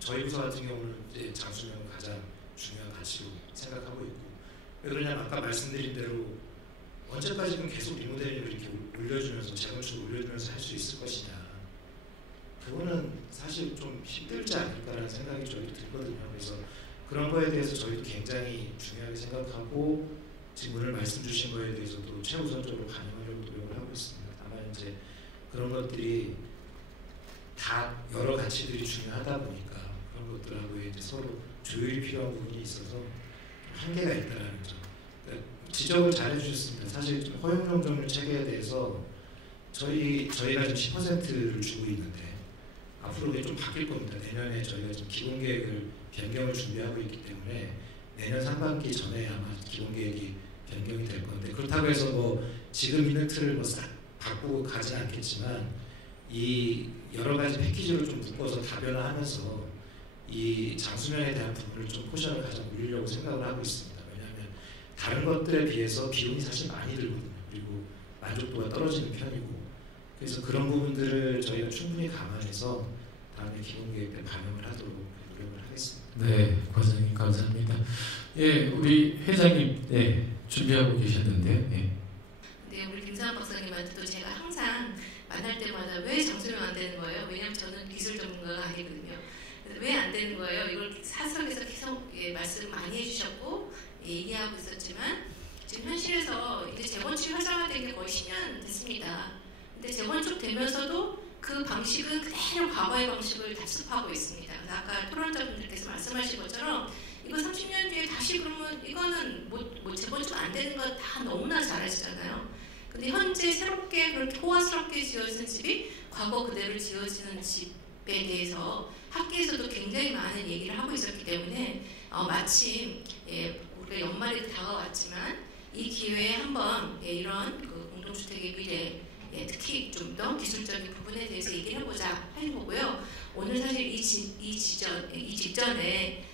저희 부서 같은 경우는 이제 장수명을 가장 중요한 가치로 생각하고 있고, 왜 그러냐면 아까 말씀드린 대로 언제까지는 계속 리모델링을 이렇게 올려주면서 재건축을 올려주면서 할 수 있을 것이냐, 그거는 사실 좀 힘들지 않을까라는 생각이 저희도 들거든요. 그래서 그런 거에 대해서 저희도 굉장히 중요하게 생각하고 지금 오늘 말씀 주신 거에 대해서도 최우선적으로 반영하려고 노력을 하고 있습니다. 다만 이제 그런 것들이 다 여러 가치들이 중요하다 보니까 그런 것들하고 이제 서로 조율이 필요한 부분이 있어서 한계가 있다라는 점. 그러니까 지적을 잘 해주셨습니다. 사실 허용정정률 체계에 대해서 저희가 지금 10%를 주고 있는데 앞으로 이게 좀 바뀔 겁니다. 내년에 저희가 지금 기본계획을 변경을 준비하고 있기 때문에 내년 상반기 전에 아마 기본계획이 변경이 될 건데 그렇다고 해서 뭐 지금 있는 틀을 뭐 싹 바꾸고 가지는 않겠지만 이 여러 가지 패키지로 좀 묶어서 다변화하면서 이 장수명에 대한 부분을 좀 포션을 가장 올리려고 생각을 하고 있습니다. 왜냐하면 다른 것들에 비해서 비용이 사실 많이 들거든요. 그리고 만족도가 떨어지는 편이고 그래서 그런 부분들을 저희가 충분히 감안해서 다음에 기본계획 때 반영을 하도록 노력을 하겠습니다. 네, 과장님 감사합니다. 예, 우리 회장님 준비하고 계셨는데. 네, 우리 김사환 박사님한테도 제가 항상 만날 때마다 왜 장수명 안 되는 거예요? 왜냐하면 저는 기술 전문가가 아니거든요. 왜 안 되는 거예요? 이걸 사석에서 계속 말씀 많이 해주셨고 얘기하고 있었지만 지금 현실에서 이제 재건축 활성화된 게 거의 10년 됐습니다. 근데 재건축 되면서도 그 방식은 그대로 과거의 방식을 답습하고 있습니다. 그래서 아까 토론자분들께서 말씀하신 것처럼 이거 30년 뒤에 다시 그러면 이거는 뭐 재건축 안 되는 건 다 너무나 잘 아시잖아요. 근데 현재 새롭게 그렇게 호화스럽게 지어진 집이 과거 그대로 지어지는 집에 대해서 학계에서도 굉장히 많은 얘기를 하고 있었기 때문에 마침 우리가 연말이 다가왔지만 이 기회에 한번 이런 그 공동주택의 미래 특히 좀 더 기술적인 부분에 대해서 얘기를 해보자 하는 거고요. 오늘 사실 이 직전에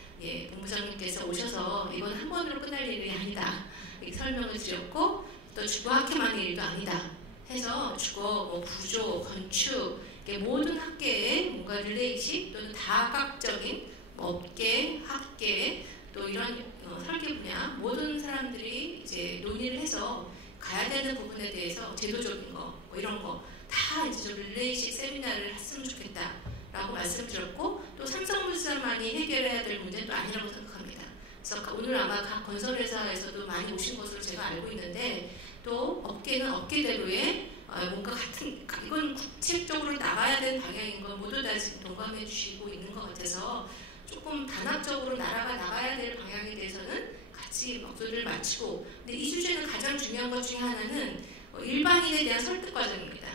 본부장님께서 오셔서 이건 한 번으로 끝날 일이 아니다 이렇게 설명을 드렸고 또 주거 학회만의 일도 아니다 해서 주거, 뭐 구조, 건축 모든 학계의 뭔가 릴레이식 또는 다각적인 업계, 학계 또 이런 설계 분야 모든 사람들이 이제 논의를 해서 가야 되는 부분에 대해서 제도적인 거 뭐 이런 거 다 이제 좀 릴레이식 세미나를 했으면 좋겠다라고 말씀드렸고 또 삼성물산만이 해결해야 될 문제는 또 아니라고 생각합니다. 그래서 오늘 아마 각 건설회사에서도 많이 오신 것으로 제가 알고 있는데 또 업계는 업계대로의 뭔가 같은 이건 국책적으로 나가야 되는 방향인 건 모두 다 지금 동감해 주시고 있는 것 같아서 조금 단합적으로 나라가 나가야 될 방향에 대해서는 같이 목소리를 맞추고 근데 이 주제는 가장 중요한 것 중에 하나는 일반인에 대한 설득 과정입니다.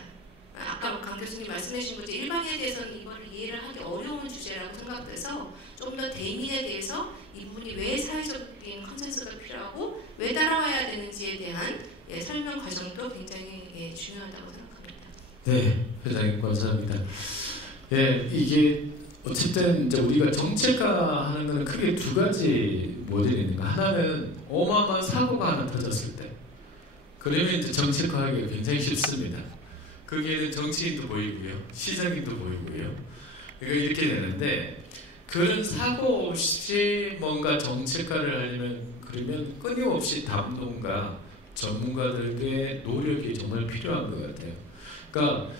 아까 강 교수님 말씀해 주신 것처럼 일반인에 대해서는 이거를 이해를 하기 어려운 주제라고 생각돼서 좀 더 대민에 대해서 이 부분이 왜 사회적인 컨센서스가 필요하고 왜 따라와야 되는지에 대한 설명 과정도 굉장히 중요하다고 생각합니다. 네, 회장님 감사합니다. 이게 어쨌든 이제 우리가 정책화하는 것은 크게 두 가지 모델이 있는 거. 하나는 어마어마한 사고가 하나 터졌을 때, 그러면 이제 정책화하기가 굉장히 쉽습니다. 거기에는 정치인도 보이고요, 시장인도 보이고요. 그러니까 이렇게 되는데 그런 사고 없이 뭔가 정책화를 하려면 그러면 끊임없이 담론가 전문가들의 노력이 정말 필요한 것 같아요. 그러니까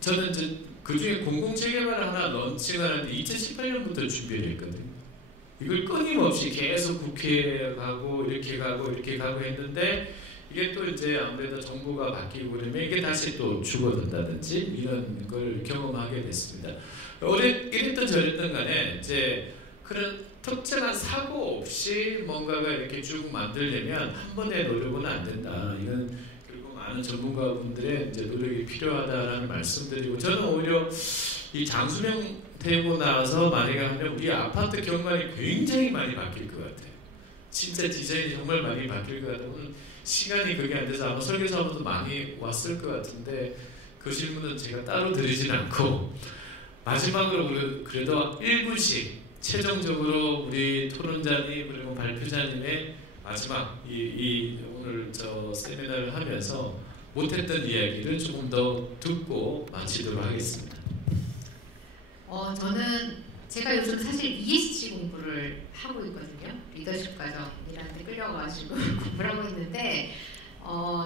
저는 이제 그 중에 공공재개발을 하나 런칭하는데 2018년부터 준비를 했거든요. 이걸 끊임없이 계속 국회에 가고 이렇게 가고 했는데 이게 또 이제 아무래도 정부가 바뀌고 그러면 이게 다시 또 죽어든다든지 이런 걸 경험하게 됐습니다. 이랬던 저랬던 간에 이제 그런 특정한 사고 없이 뭔가가 이렇게 쭉 만들려면 한 번의 노력은 안 된다. 이건 그리고 많은 전문가분들의 이제 노력이 필요하다라는 말씀드리고 저는 오히려 이 장수명 되고 나서 만약에 하면 우리 아파트 경관이 굉장히 많이 바뀔 것 같아요. 진짜 디자인이 정말 많이 바뀔 것 같아요. 오늘 시간이 그게 안 돼서 아마 설계사분도 많이 왔을 것 같은데 그 질문은 제가 따로 드리진 않고 마지막으로 그래도 1분씩 최종적으로 우리 토론자님 그리고 발표자님의 마지막 이 오늘 저 세미나를 하면서 못했던 이야기를 조금 더 듣고 마치도록 하겠습니다. 저는 제가 요즘 사실 ESG 공부를 하고 있거든요. 리더십 과정이라는 데 끌려가지고 공부를 하고 있는데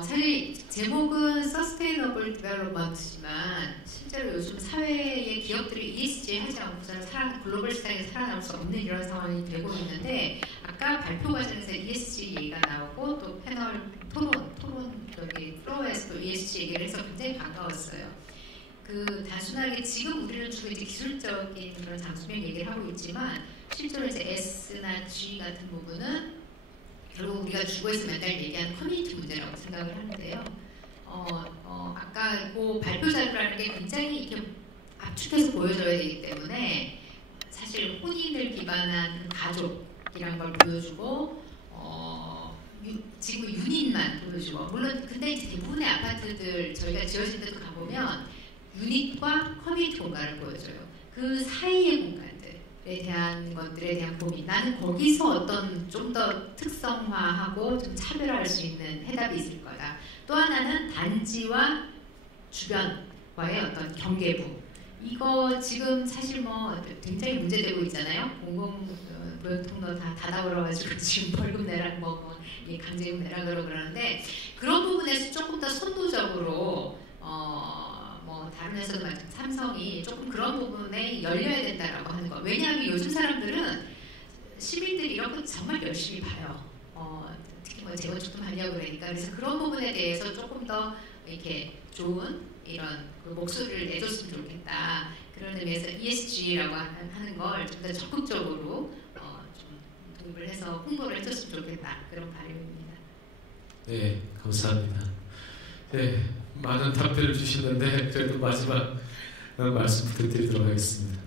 사실 제목은 Sustainable Development지만 실제로 요즘 사회의 기업들이 ESG 하지 않고서는 글로벌 시장에서 살아남을 수 없는 이런 상황이 되고 있는데 아까 발표 과정에서 ESG 얘기가 나오고 또 패널 토론도 저기 플로어에서도 ESG 얘기를 해서 굉장히 반가웠어요. 그 단순하게 지금 우리는 주로 이제 기술적인 그런 장수명 얘기를 하고 있지만 실제로 이제 S나 G 같은 부분은 결국 우리가 주거에서 맨날 얘기하는 커뮤니티 문제라고 생각을 하는데요. 아까 그 발표 자료라는 게 굉장히 이렇게 압축해서 보여줘야 되기 때문에 사실 혼인을 기반한 가족이란 걸 보여주고 지금 유닛만 보여주고 물론 근데 이제 대부분의 아파트들 저희가 지어진 데도 가보면 유닛과 커뮤니티 공간을 보여줘요. 그 사이의 공간들에 대한 것들에 대한 고민. 나는 거기서 어떤 좀 더 특성화하고 좀 차별화할 수 있는 해답이 있을 거다. 또 하나는 단지와 주변과의 어떤 경계부. 이거 지금 사실 뭐 굉장히 문제되고 있잖아요. 공공통로 다 닫아버려가지고 지금 벌금 내라 뭐 강제금 내라 그러는데 그런 부분에서 조금 더 선도적으로 뭐 다른 회사도 마찬가지 삼성이 조금 그런 부분에 열려야 된다라고 하는 거. 왜냐하면 요즘 사람들은 시민들이 이런 거 정말 열심히 봐요. 특히 뭐 재건축도 많이 하고 그러니까 그래서 그런 부분에 대해서 조금 더 이렇게 좋은 이런 그 목소리를 내줬으면 좋겠다. 그런 의미에서 ESG라고 하는 걸 좀 더 적극적으로 좀 도입을 해서 홍보를 해줬으면 좋겠다. 그런 바람입니다. 네, 감사합니다. 네, 많은 답변을 주시는데 그래도 마지막 말씀 부탁드리도록 하겠습니다.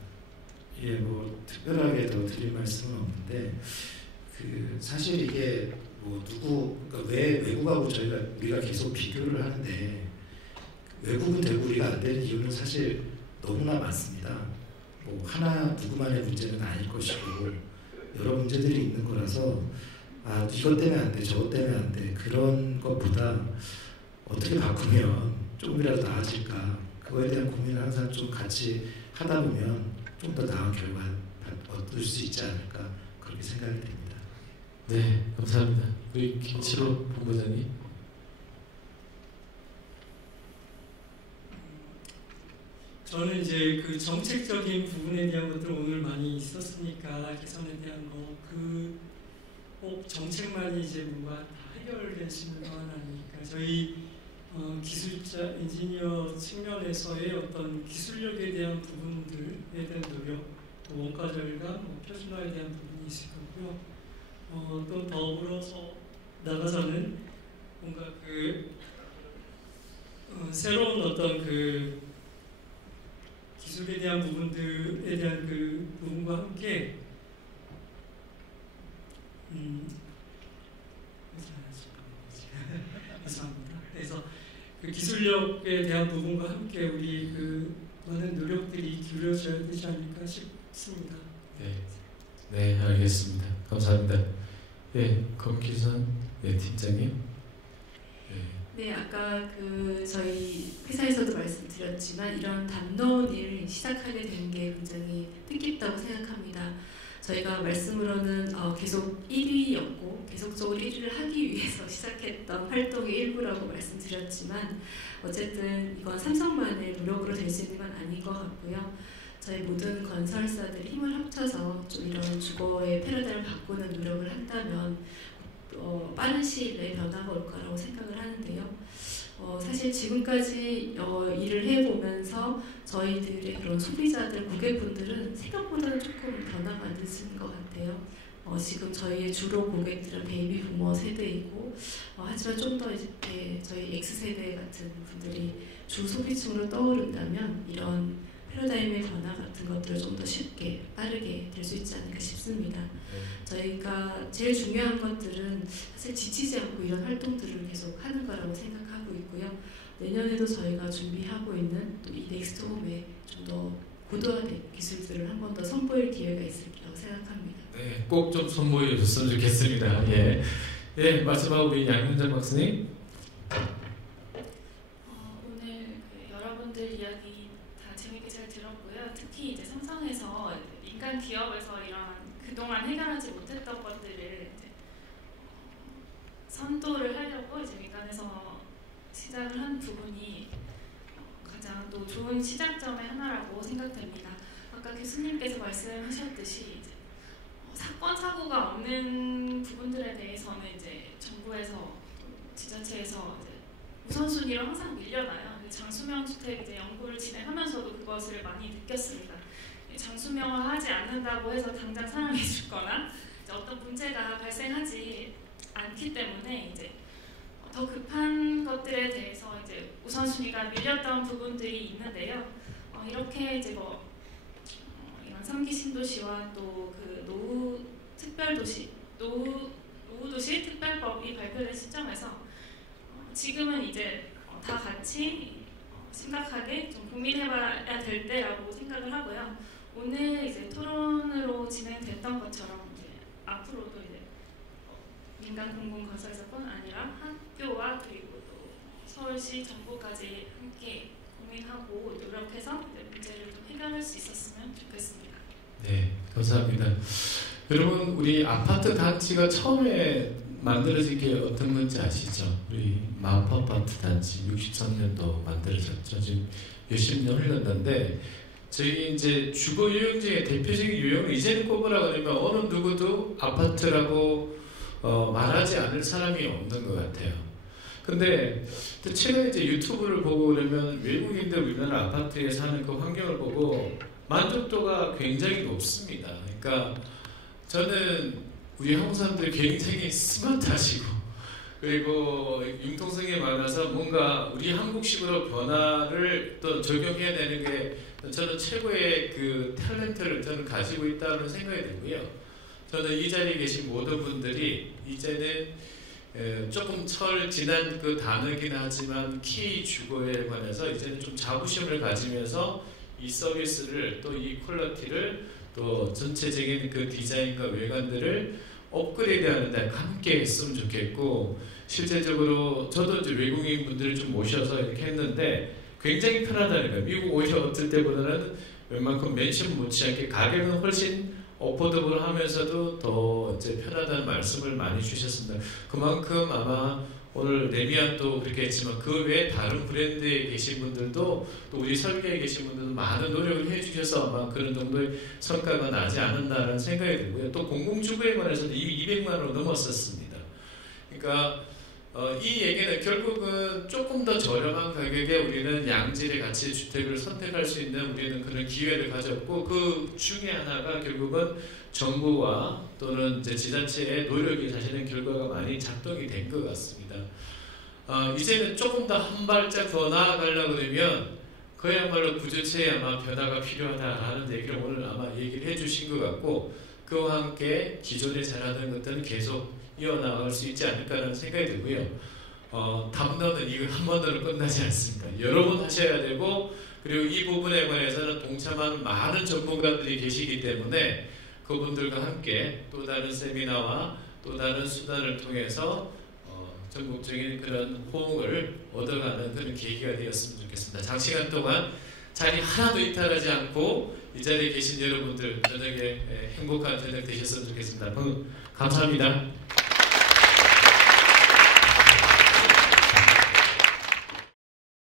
예, 뭐 특별하게 더 드릴 말씀은 없는데 그 사실 이게 뭐 그러니까 왜 외국하고 우리가 계속 비교를 하는데 외국은 되고 우리가 안 되는 이유는 사실 너무나 많습니다. 뭐 하나 누구만의 문제는 아닐 것이고 여러 문제들이 있는 거라서 이것 때문에 안 돼, 저것 때문에 안 돼 그런 것보다 어떻게 바꾸면 조금이라도 나아질까 그거에 대한 고민을 항상 좀 같이 하다 보면 좀 더 나은 결과 얻을 수 있지 않을까 그렇게 생각이 됩니다. 네, 감사합니다. 우리 김치로 본부장님. 저는 이제 그 정책적인 부분에 대한 것들 오늘 많이 있었으니까 개선에 대한 거 꼭 정책만이 이제 뭔가 다 해결될 수 있는 건 아니니까 저희 기술자 엔지니어 측면에서의 어떤 기술력에 대한 부분들에 대한 노력, 또 원가 절감, 표준화에 대한 부분이 있을 거고요. 또 더불어서 나가서는 뭔가 그 새로운 어떤 그 기술에 대한 부분들에 대한 그 부분과 함께 죄송합니다. 그래서 그 기술력에 대한 부분과 함께 우리 그 많은 노력들이 기울여져야 되지 않을까 싶습니다. 네, 네, 알겠습니다. 감사합니다. 네, 검기선 팀장님. 네, 아까 그 저희 회사에서도 말씀드렸지만 이런 담론 일을 시작하게 된 게 굉장히 뜻깊다고 생각합니다. 저희가 말씀으로는 계속 1위였고 계속적으로 1위를 하기 위해서 시작했던 활동의 일부라고 말씀드렸지만 어쨌든 이건 삼성만의 노력으로 될 수 있는 건 아닌 것 같고요. 저희 모든 건설사들이 힘을 합쳐서 좀 이런 주거의 패러다임을 바꾸는 노력을 한다면 빠른 시일 내에 변화가 올 거라고 생각을 하는데요. 사실 지금까지 일을 해보면서 저희들의 그런 소비자들, 고객분들은 생각보다는 조금 변화가 늦은 것 같아요. 지금 저희의 주로 고객들은 베이비 부머 세대이고 하지만 좀 더 이렇게 저희 X세대 같은 분들이 주 소비층으로 떠오른다면 이런 패러다임의 변화 같은 것들을 좀 더 쉽게 빠르게 될 수 있지 않을까 싶습니다. 저희가 제일 중요한 것들은 사실 지치지 않고 이런 활동들을 계속 하는 거라고 생각하고 있고요. 내년에도 저희가 준비하고 있는 또 이 넥스트홈에 좀 더 고도화된 기술들을 한 번 더 선보일 기회가 있을 거라고 생각합니다. 네, 꼭 좀 선보여 줬으면 좋겠습니다. 예, 네, 마지막 우리 양윤정 박사님. 오늘 여러분들 이야기 다 재밌게 잘 들었고요. 특히 이제 삼성에서 민간 기업에서 이런 그동안 해결하지 못했던 것들을 이제 선도를 하려고 이제 민간에서 시작을 한 부분이 가장 또 좋은 시작점의 하나라고 생각됩니다. 아까 교수님께서 말씀하셨듯이 이제 사건 사고가 없는 부분들에 대해서는 이제 정부에서 지자체에서 이제 우선순위로 항상 밀려나요. 장수명 주택 이제 연구를 진행하면서도 그것을 많이 느꼈습니다. 장수명화하지 않는다고 해서 당장 사랑해 주거나 어떤 문제가 발생하지 않기 때문에 이제 더 급한 것들에 대해서 이제 우선순위가 밀렸던 부분들이 있는데요. 이렇게 이제 이런 3기 신도시와 또 그 노후 도시 특별법이 발표된 시점에서 지금은 이제 다 같이 심각하게 좀 고민해봐야 될 때라고 생각을 하고요. 오늘 이제 토론으로 진행됐던 것처럼 이제 앞으로도 이제 민간 공공건설사뿐 아니라 학교와 그리고 또 서울시 정부까지 함께 고민하고 노력해서 이제 문제를 좀 해결할 수 있었으면 좋겠습니다. 네, 감사합니다. 여러분, 우리 아파트 단지가 처음에 만들어진 게 어떤 건지 아시죠? 우리 마포 아파트 단지 63년도 만들어졌죠. 지금 몇십 년 흘렀는데 저희 이제 주거 유형 중에 대표적인 유형을 이제는 꼽으라 그러면 어느 누구도 아파트라고 말하지 않을 사람이 없는 것 같아요. 근데 최근에 이제 유튜브를 보고 그러면 외국인들 우리나라 아파트에 사는 그 환경을 보고 만족도가 굉장히 높습니다. 그러니까 저는 우리 한국 사람들이 굉장히 스마트하시고 그리고 융통성이 많아서 뭔가 우리 한국식으로 변화를 또 적용해야 되는 게 저는 최고의 그 탤런트를 저는 가지고 있다는 생각이 들고요. 저는 이 자리에 계신 모든 분들이 이제는 조금 철 지난 그 단어이긴 하지만 키 주거에 관해서 이제는 좀 자부심을 가지면서 이 서비스를 또 이 퀄리티를 또 전체적인 그 디자인과 외관들을 업그레이드하는 데 함께 했으면 좋겠고 실제적으로 저도 이제 외국인 분들을 좀 모셔서 이렇게 했는데 굉장히 편하다는 거예요. 미국 오히려 어떨 때보다는 웬만큼 맨션 못지않게 가격은 훨씬 어포더블 하면서도 더 이제 편하다는 말씀을 많이 주셨습니다. 그만큼 아마 오늘 레미안도 그렇게 했지만 그 외에 다른 브랜드에 계신 분들도 또 우리 설계에 계신 분들도 많은 노력을 해주셔서 아마 그런 정도의 성과가 나지 않았나라는 생각이 들고요. 또 공공주거에 관해서도 이미 200만 원으로 넘었었습니다. 그러니까 이 얘기는 결국은 조금 더 저렴한 가격에 우리는 양질의 가치 주택을 선택할 수 있는 우리는 그런 기회를 가졌고 그 중에 하나가 결국은 정부와 또는 이제 지자체의 노력이 사실은 결과가 많이 작동이 된 것 같습니다. 이제는 조금 더 한 발짝 더 나아가려고 그러면 그야말로 구조체에 아마 변화가 필요하다라는 얘기를 오늘 아마 얘기를 해주신 것 같고 그와 함께 기존에 잘하던 것들은 계속 이어나갈 수 있지 않을까라는 생각이 들고요. 담론은 이거 한 번으로 끝나지 않습니다. 여러 번 하셔야 되고 그리고 이 부분에 관해서는 동참하는 많은 전문가들이 계시기 때문에 그분들과 함께 또 다른 세미나와 또 다른 수단을 통해서 전국적인 그런 호응을 얻어가는 그런 계기가 되었으면 좋겠습니다. 장시간 동안 자리 하나도 이탈하지 않고 이 자리에 계신 여러분들 저녁에 행복한 저녁 되셨으면 좋겠습니다. 감사합니다.